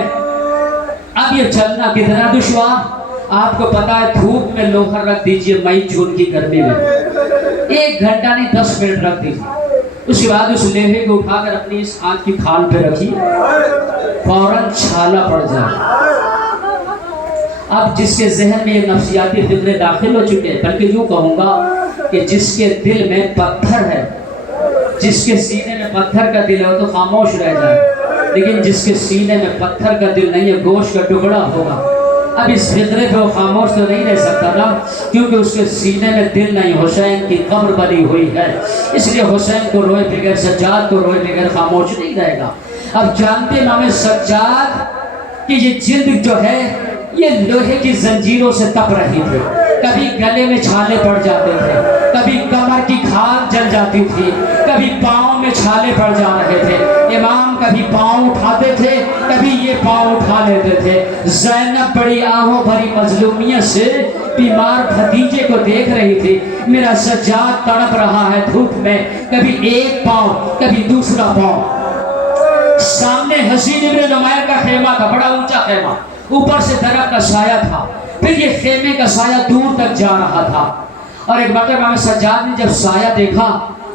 اب یہ چلنا کتنا دشوار. آپ کو پتا ہے دھوپ میں لوہر رکھ دیجئے مئی جون کی گرمی میں 1 گھنٹہ نہیں 10 منٹ رکھ دیجئے، اس کے بعد اس لوہے کو اٹھا کر اپنی اس آنکھ کی کھال پہ رکھیے، فوراً چھالا پڑ جائے. اب جس کے ذہن میں یہ نفسیاتی فکرے داخل ہو چکے ہیں، بلکہ یوں کہوں گا کہ جس کے دل میں پتھر ہے، جس کے سینے میں پتھر کا دل ہے وہ تو خاموش رہ جائے، لیکن جس کے سینے میں پتھر کا دل نہیں ہے، گوشت کا ٹکڑا ہوگا. اب اس فطرے پہ وہ خاموش تو نہیں رہ سکتا نا، کیونکہ اس کے سینے میں دل نہیں. حسین کی قبر بنی ہوئی ہے، اس لیے حسین کو روئے بغیر، سجاد کو روئے بغیر خاموش نہیں رہے گا. اب جانتے امام سجاد کہ یہ جلد جو ہے یہ لوہے کی زنجیروں سے تپ رہی تھی. کبھی گلے میں چھالے پڑ جاتے تھے، کبھی کمر کی کھال جل جاتی تھی، کبھی پاؤں میں چھالے پڑ جا رہے تھے. امام کبھی پاؤں اٹھاتے تھے، کبھی یہ پاؤں اٹھا لیتے تھے. زینب بڑی آہوں بھری مظلومیت سے بیمار بھتیجے کو دیکھ رہی تھی. میرا سجاد تڑپ رہا ہے دھوپ میں، کبھی ایک پاؤں کبھی دوسرا پاؤں. سامنے حسین ابن نمیر کا خیمہ تھا، بڑا اونچا خیمہ، اوپر سے درخت کا سایہ تھا، پھر یہ خیمے کا سایہ دور تک جا رہا تھا. اور ایک مرتبہ امام سجاد نے جب سایہ دیکھا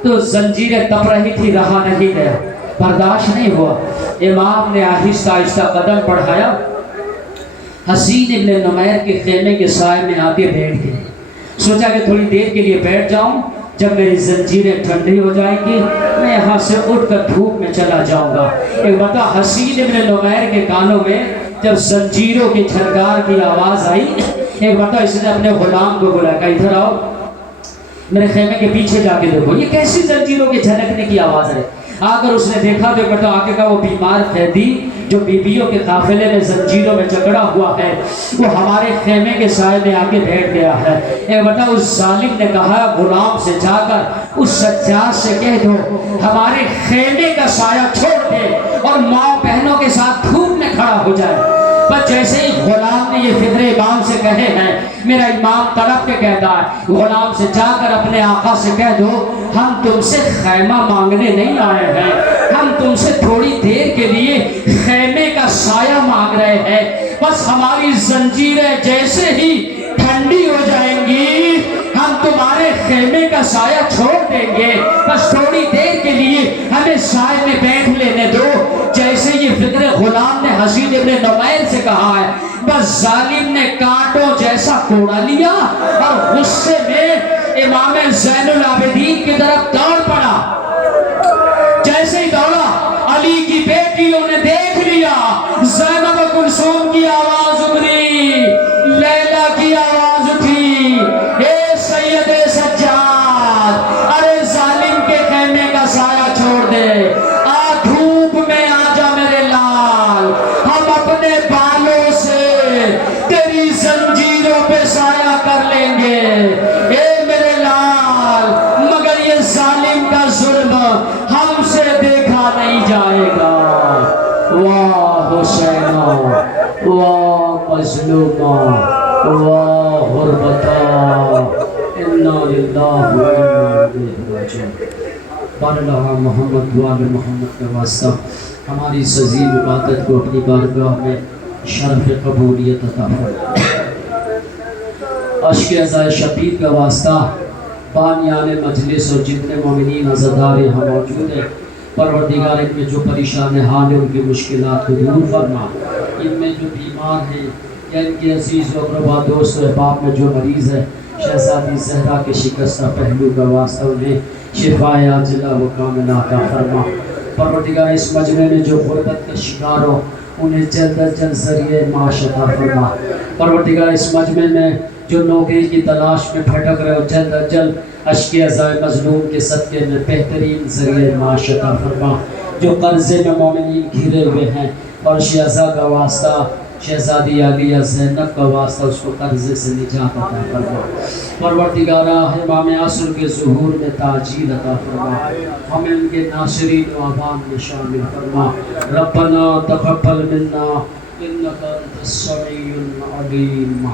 تو زنجیریں تپ رہی تھی، رہا نہیں گیا، برداشت نہیں ہوا. امام نے آہستہ آہستہ قدم بڑھایا، حسین ابن نمیر کے خیمے کے سائے میں آ کے بیٹھ گئے. سوچا کہ تھوڑی دیر کے لیے بیٹھ جاؤں، جب میری زنجیریں ٹھنڈی ہو جائیں گی میں یہاں سے اٹھ کر دھوپ میں چلا جاؤں گا. ایک بتا حسین ابن نمیر کے کانوں میں جب زنجیروں کی جھنکار کی آواز آئی، ایک بتا اس نے اپنے غلام کو بلایا، کہ ادھر آؤ، میرے خیمے کے پیچھے جا کے دیکھو یہ کیسی زنجیروں کے جھنکنے کی آواز ہے. آ کر اس نے دیکھا تو ایک بتا آگے کا وہ بیمار قیدی جو بیویوں کے قافلے میں زنجیروں میں جکڑا ہوا ہے وہ ہمارے خیمے کے سائے میں آ کے بیٹھ گیا ہے. ایک بتا اس ظالم نے کہا غلام سے جا کر اس سجاد سے کہہ دو ہمارے خیمے کا سایہ چھوڑ دے اور ماں بہنوں کے ساتھ دھوپ میں کھڑا ہو جائے. بس جیسے ہی غلام نے یہ فکرے کام میرا امام تڑپ کے کہتا ہے غلام سے جا کر اپنے آقا سے کہہ دو ہم تم سے خیمہ مانگنے نہیں آئے ہیں، ہم تم سے تھوڑی دیر کے لیے خیمے کا سایہ مانگ رہے ہیں، بس ہماری زنجیریں جیسے ہی ٹھنڈی ہو جائیں گی ہم تمہارے خیمے کا سایہ چھوڑ دیں گے، بس تھوڑی دیر کے لیے ہمیں سائے میں بیٹھ لینے دو۔ جیسے یہ فکر غلام نے حسین ابن نمیر سے کہا ہے، بس ظالم نے کانٹوں جیسا کوڑا لیا اور غصے میں امام زین العابدین کی طرف دوڑ پڑا۔ جیسے ہی دوڑا علی کی بیٹیوں نے دیکھ لیا، زینب و کلثوم کی آواز ابھری، لیلا کی آواز اٹھی، اے سید سجاد ارے ظالم کے خیمے کا سایہ چھوڑ دے، آ دھوپ میں آ جا میرے لال، ہم اپنے بالوں سے تیری زنجیروں پہ سایہ کر لیں گے، اے میرے لال، مگر یہ ظالم کا ظلم ہم سے دیکھا نہیں جائے گا۔ واہ حسینہ، واہ مظلومہ، واہ غربتہ، انا للہ و انا الیہ راجعون۔ بارگاہ محمد وآل محمد کا واسطہ ہماری اس عظیم عبادت کو اپنی بارگاہ میں شرف قبولیت عطا فرما۔ عشق عزائے شبیر کا واسطہ بانیان مجلس اور جتنے مومنین عزادار یہاں موجود ہیں، پروردگار ان میں جو پریشان حال ہیں ان کی مشکلات کو دور فرما، ان میں جو بیمار ہیں یا ان کے عزیز و اقربا دوست و احباب میں جو مریض ہے، شہزادی زہرا کے شکستہ پہلو کا واسطہ انہیں شفائے عاجلہ و کاملہ عطا فرما۔ پروردگار اس مجمع میں جو غربت کا شکار ہو انہیں جلد از جلد ذریعہ معاش عطا فرما۔ پروردگار اس مجمع میں جو نوکری کی تلاش میں بھٹک رہے ہو جلد از جلد عشق عزائے مظلوم کے صدقے میں بہترین ذریعہ معاش عطا فرما۔ جو قرضے میں مومنین گھرے ہوئے ہیں اور شہزاد کا واسطہ شہزادی عالیہ زینب کا واسطہ اس کو قرضے سے نجات عطا فرما۔ پروردگارہ امام عصر کے ظہور میں تاجیل عطا فرما، ہمیں ان کے ناصرین و عوام میں شامل فرما۔ ربنا تقبل منا انک انت السمیع العلیم۔